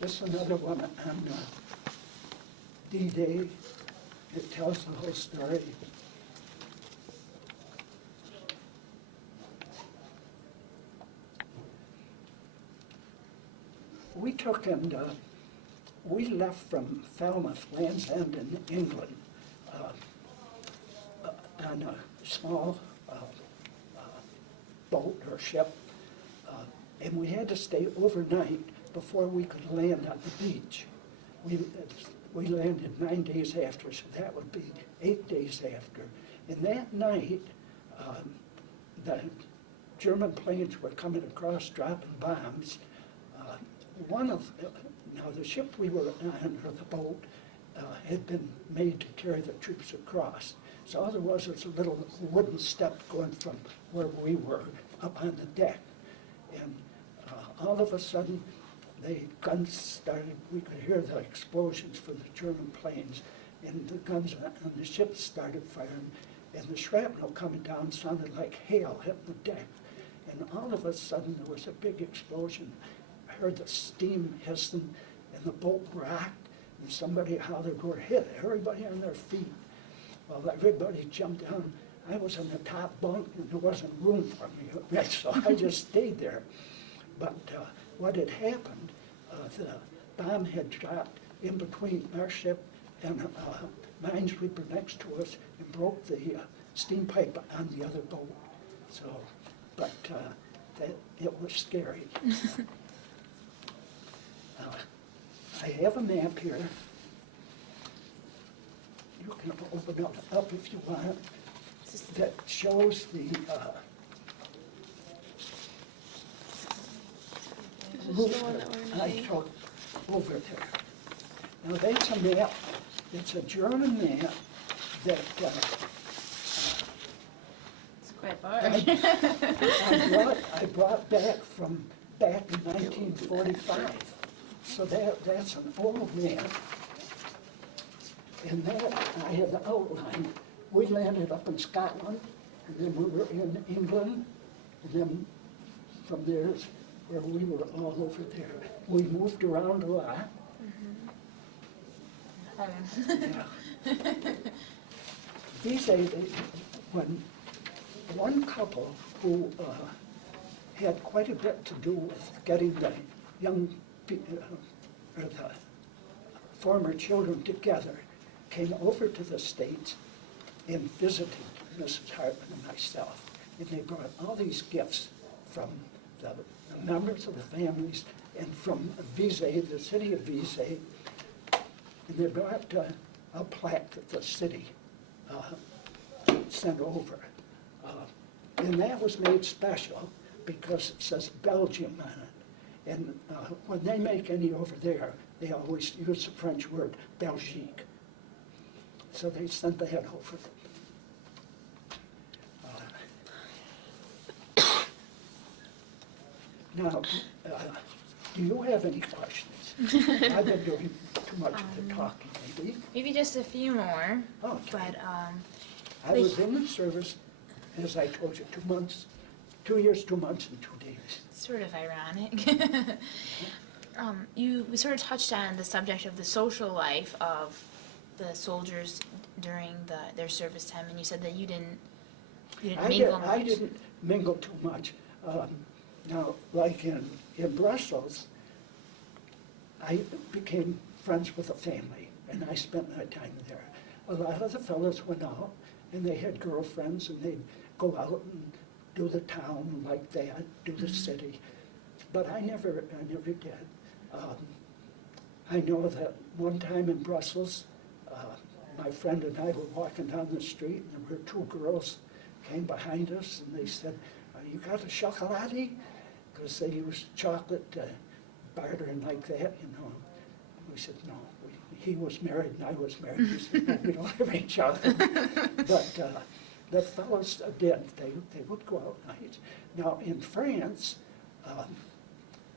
This is another one on D-Day. It tells the whole story. We took and we left from Falmouth, Land's End in England on a small boat or ship, and we had to stay overnight before we could land on the beach. We landed 9 days after, so that would be 8 days after. And that night, the German planes were coming across dropping bombs. Now the ship we were on, or the boat, had been made to carry the troops across. So all there was a little wooden step going from where we were up on the deck. And all of a sudden, the guns started, we could hear the explosions from the German planes, and the guns on the ship started firing, and the shrapnel coming down sounded like hail hitting the deck. And all of a sudden, there was a big explosion. I heard the steam hissing, and the boat rocked, and somebody hollered, "We're hit." Everybody on their feet. Well, everybody jumped down. I was on the top bunk, and there wasn't room for me, so I just stayed there. But what had happened, the bomb had dropped in between our ship and a minesweeper next to us and broke the steam pipe on the other boat. So, but it was scary. I have a map here. You can open it up if you want. That shows the route that I took over there. Now that's a map. It's a German map that It's quite far. I brought back from back in 1945. So that's an old map. And that I have the outline. We landed up in Scotland, and then we were in England, and then from there is where we were all over there. We moved around a lot. Yeah. These days, when one couple who had quite a bit to do with getting the young people, or the former children together, came over to the States and visited Mrs. Hartman and myself. And they brought all these gifts from the members of the families and from Vise, the city of Vise. And they brought a plaque that the city sent over. And that was made special because it says Belgium on it. And when they make any over there, they always use the French word Belgique. So they sent that over. Now, do you have any questions? I've been doing too much of the talking, maybe. Maybe just a few more. Okay. But I was in the service, as I told you, 2 months, 2 years, 2 months, and 2 days. sort of ironic. We sort of touched on the subject of the social life of the soldiers during their service time, and you said that you didn't mingle much. I didn't mingle too much. Now, like in Brussels, I became friends with a family, and I spent my time there. A lot of the fellows went out, and they had girlfriends, and they'd go out and do the town like that, do the city. But I never did. I know that one time in Brussels, my friend and I were walking down the street, and there were 2 girls came behind us, and they said, "You got a chocolate?" Because they used chocolate bartering like that, you know. And we said, "No." He was married and I was married. We said, "No, we don't have any chocolate." But the fellows did. They would go out nights. Now, in France,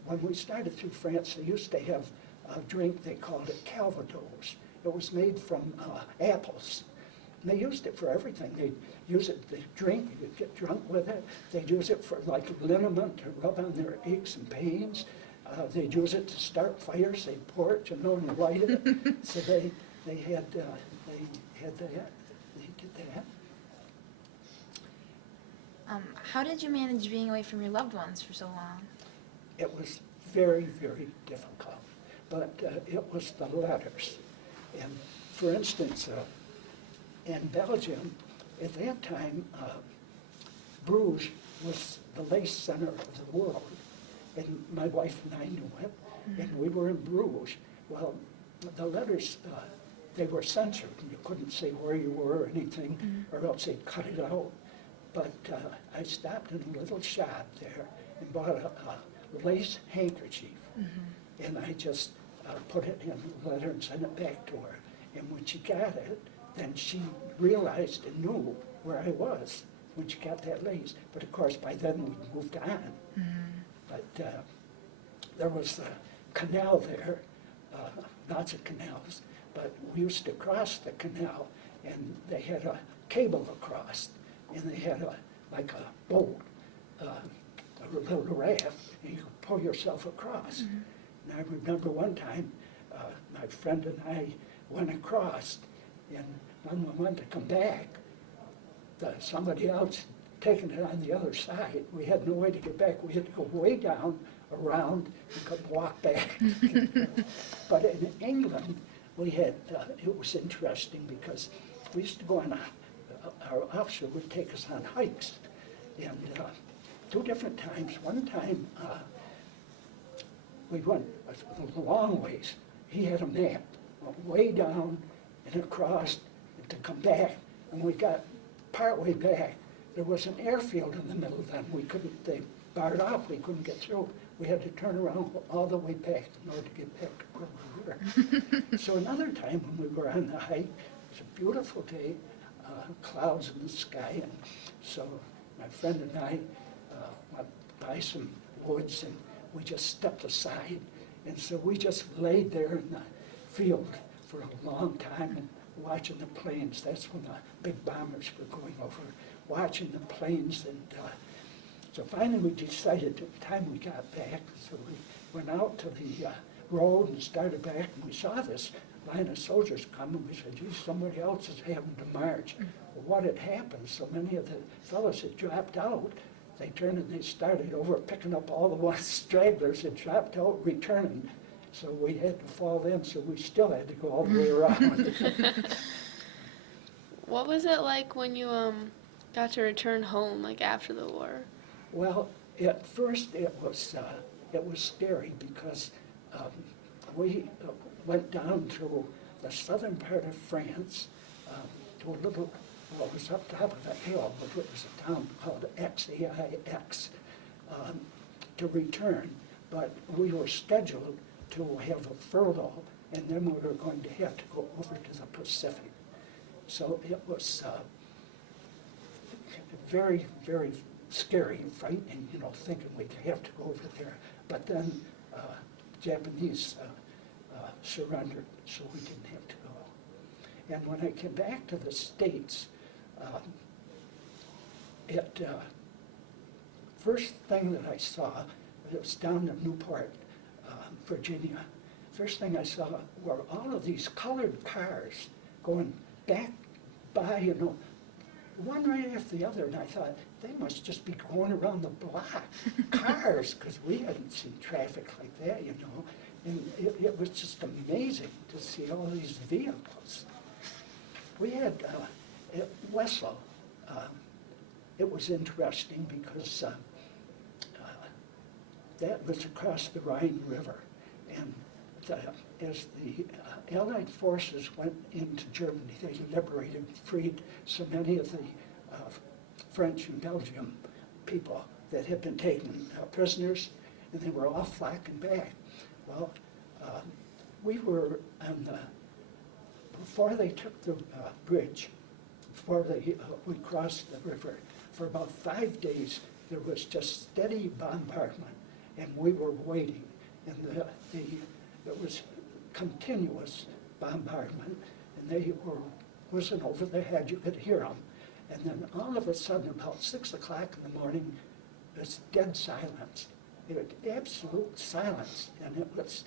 when we started through France, they used to have a drink, they called it Calvados. It was made from apples. And they used it for everything. They'd use it, they'd drink, you'd get drunk with it. They'd use it for like liniment to rub on their aches and pains. They'd use it to start fires. They'd pour it, you know, and light it. So they had that. They did that. How did you manage being away from your loved ones for so long? It was very, very difficult, but it was the letters. And for instance, in Belgium, at that time, Bruges was the lace center of the world, and my wife and I knew it, and we were in Bruges. Well, the letters, they were censored, and you couldn't say where you were or anything, or else they'd cut it out. But I stopped in a little shop there and bought a lace handkerchief, and I just put it in a letter and sent it back to her. And when she got it, then she realized and knew where I was when she got that lace. But of course, by then we'd moved on. But there was a canal there, lots of canals, but we used to cross the canal, and they had a cable across, and they had like a boat, a little raft, and you could pull yourself across. And I remember one time, my friend and I went across, and when we wanted to come back, somebody else taken it on the other side. We had no way to get back. We had to go way down, around, and could walk back. But in England, we had, it was interesting because we used to go on, our officer would take us on hikes. And 2 different times. One time, we went a long ways. He had a map, went way down and across to come back. And we got partway back. There was an airfield in the middle then. We couldn't, they barred off, we couldn't get through. We had to turn around all the way back in order to get back to where we were. So another time when we were on the hike, it was a beautiful day, clouds in the sky. And so my friend and I went by some woods, and we just stepped aside. And so we just laid there in the field for a long time and watching the planes. That's when the big bombers were going over, watching the planes. And so finally we decided at the time we got back, so we went out to the road and started back, and we saw this line of soldiers coming. We said, "Geez, somebody else is having to march." Well, what had happened, so many of the fellows had dropped out. They turned and they started over picking up all the ones stragglers that dropped out, returning. So we had to fall in, so we still had to go all the way around. What was it like when you got to return home, like after the war? Well, at first it was scary because we went down to the southern part of France, to a little, well, it was up top of a hill, but it was a town called X-A-I-X, to return. But we were scheduled to have a furlough, and then we were going to have to go over to the Pacific. So it was very, very scary and frightening, you know, thinking we'd have to go over there. But then Japanese surrendered, so we didn't have to go. And when I came back to the States, first thing that I saw, it was down in Newport, Virginia. First thing I saw were all of these colored cars going back by, you know, one right after the other, and I thought, they must just be going around the block, cars, because we hadn't seen traffic like that, you know. And it was just amazing to see all these vehicles. We had, at Wessel, it was interesting because that was across the Rhine River. And as the Allied forces went into Germany, they liberated and freed so many of the French and Belgium people that had been taken prisoners, and they were all flocking back. Well, we were on the, before they took the bridge, before they would cross the river, for about 5 days, there was just steady bombardment, and we were waiting. And it was continuous bombardment, and they were whizzing over their head. You could hear them. And then all of a sudden, about 6 o'clock in the morning, there's dead silence. It was absolute silence, and it was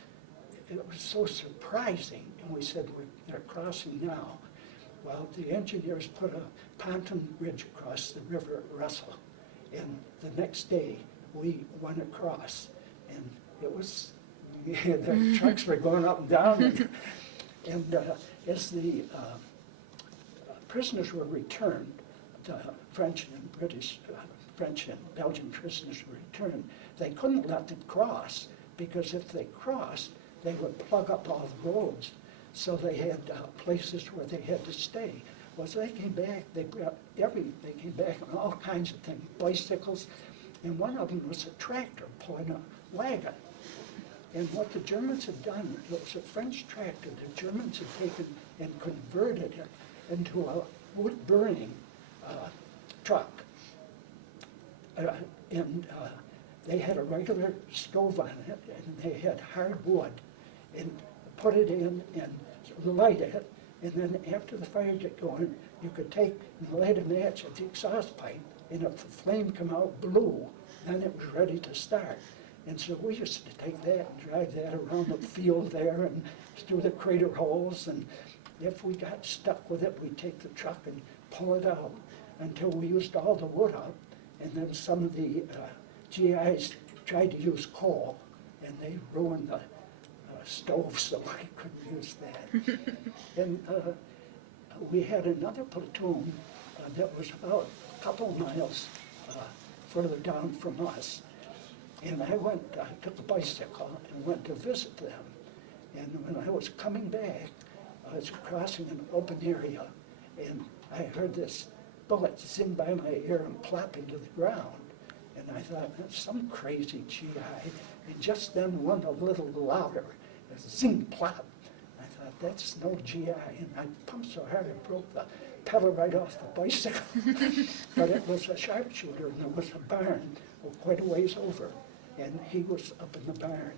so surprising. And we said, they're crossing now. Well, the engineers put a pontoon bridge across the river at Russell, and the next day we went across, and it was, the trucks were going up and down, and as the prisoners were returned, the French and British, French and Belgian prisoners were returned, they couldn't let them cross, because if they crossed, they would plug up all the roads. So they had places where they had to stay. Well, so they came back, they came back on all kinds of things, bicycles, and one of them was a tractor pulling a wagon. And what the Germans had done, it was a French tractor, the Germans had taken and converted it into a wood-burning truck. And they had a regular stove on it, and they had hard wood, and put it in and light it, and then after the fire get going, you could take and light a match at the exhaust pipe, and if the flame come out blue, then it was ready to start. And so we used to take that and drive that around the field there and through the crater holes, and if we got stuck with it, we'd take the truck and pull it out until we used all the wood up, and then some of the GIs tried to use coal, and they ruined the stove, so I couldn't use that. And we had another platoon that was about a couple miles further down from us. And I took a bicycle and went to visit them. And when I was coming back, I was crossing an open area, and I heard this bullet zing by my ear and plop into the ground. And I thought, that's some crazy GI. And just then one a little louder, a zing plop. I thought, that's no GI. And I pumped so hard I broke the pedal right off the bicycle. But it was a sharpshooter, and there was a barn quite a ways over. And he was up in the barn,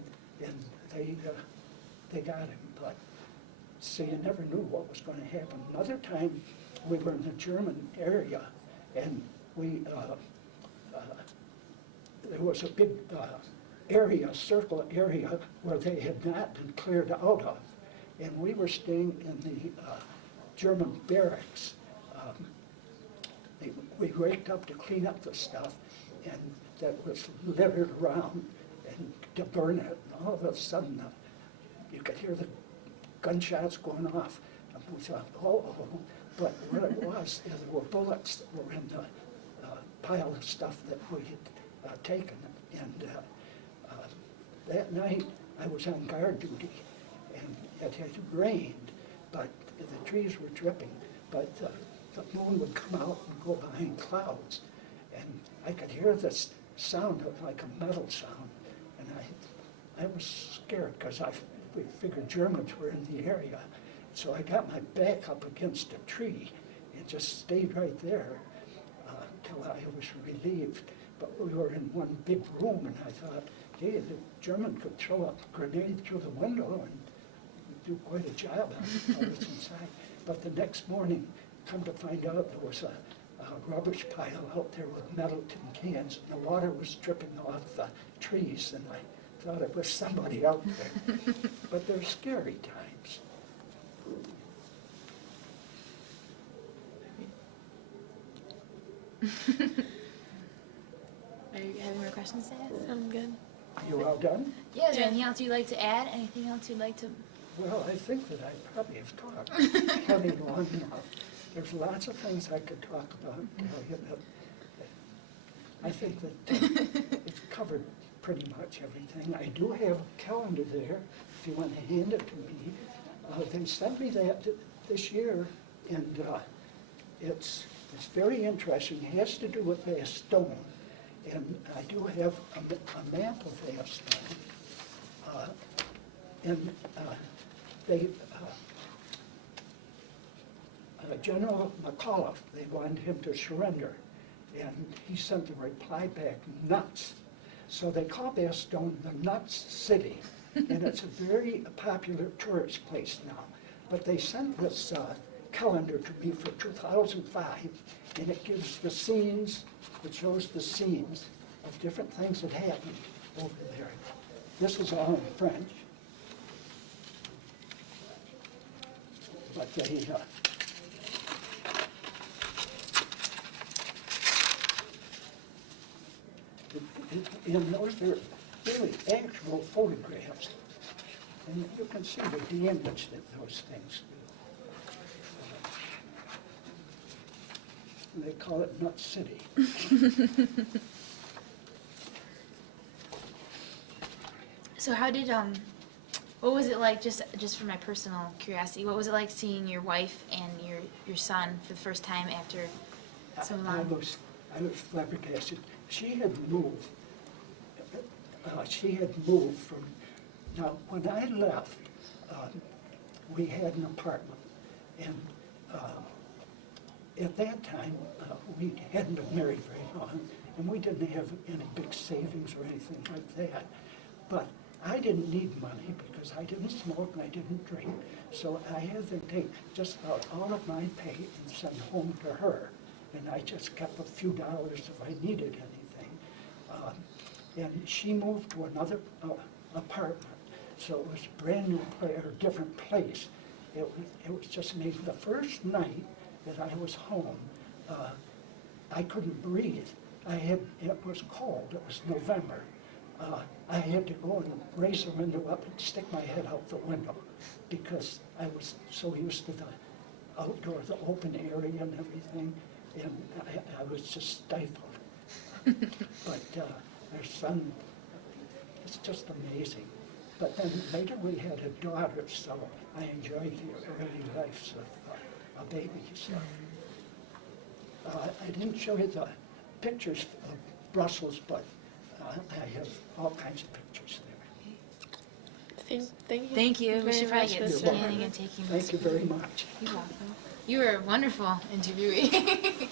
and they got him. But so you never knew what was going to happen. Another time, we were in the German area, and there was a big circle area where they had not been cleared out of. And we were staying in the German barracks. We raked up to clean up the stuff, and that was littered around and to burn it. And all of a sudden, you could hear the gunshots going off. And we thought, oh. But what it was, there were bullets that were in the pile of stuff that we had taken. And that night, I was on guard duty, and it had rained, but the trees were dripping. But the moon would come out and go behind clouds, and I could hear this sound of like a metal sound, and I I was scared because we figured Germans were in the area. So I got my back up against a tree and just stayed right there until I was relieved. But we were in one big room, and I thought, hey, the German could throw a grenade through the window and do quite a job on I was inside. But the next morning, come to find out, there was a rubbish pile out there with metal tin cans, and the water was dripping off the trees, and I thought it was somebody out there. But they're scary times. Are you having more questions to ask? I'm good. You all done? Yeah, is there anything else you'd like to add? Anything else you'd like to? Well, I think that I probably have talked plenty long enough. There's lots of things I could talk about. I think that it's covered pretty much everything. I do have a calendar there, if you want to hand it to me. They sent me that this year, and it's very interesting. It has to do with Bastogne, and I do have a map of Bastogne. And they, General McAuliffe, they wanted him to surrender, and he sent the reply back, nuts. So they call Bastogne the Nuts City, and it's a very popular tourist place now. But they sent this calendar to me for 2005, and it gives the scenes, it shows the scenes of different things that happened over there. This is all in French. But they, and those are really actual photographs. And you can see the damage that those things do. They call it Nut City. So how did what was it like? Just for my personal curiosity, what was it like seeing your wife and your son for the first time after so long? I was flabbergasted. She had moved. She had moved from. Now, when I left, we had an apartment, and at that time we hadn't been married very long, and we didn't have any big savings or anything like that. But I didn't need money because I didn't smoke and I didn't drink, so I had to take just about all of my pay and send home to her, and I just kept a few dollars if I needed anything. And she moved to another apartment, so it was a brand new place, or different place. It was just amazing. The first night that I was home, I couldn't breathe. It was cold. It was November. I had to go and raise the window up and stick my head out the window because I was so used to the outdoor, the open area and everything, and I was just stifled. But our son, it's just amazing. But then later we had a daughter, so I enjoyed the early lives of a baby. So I didn't show you the pictures of Brussels, but I have all kinds of pictures there. Thank you. Thank you. We very should probably much, get Mr. scanning and taking. Thank you very much. You're welcome. You were a wonderful interviewee.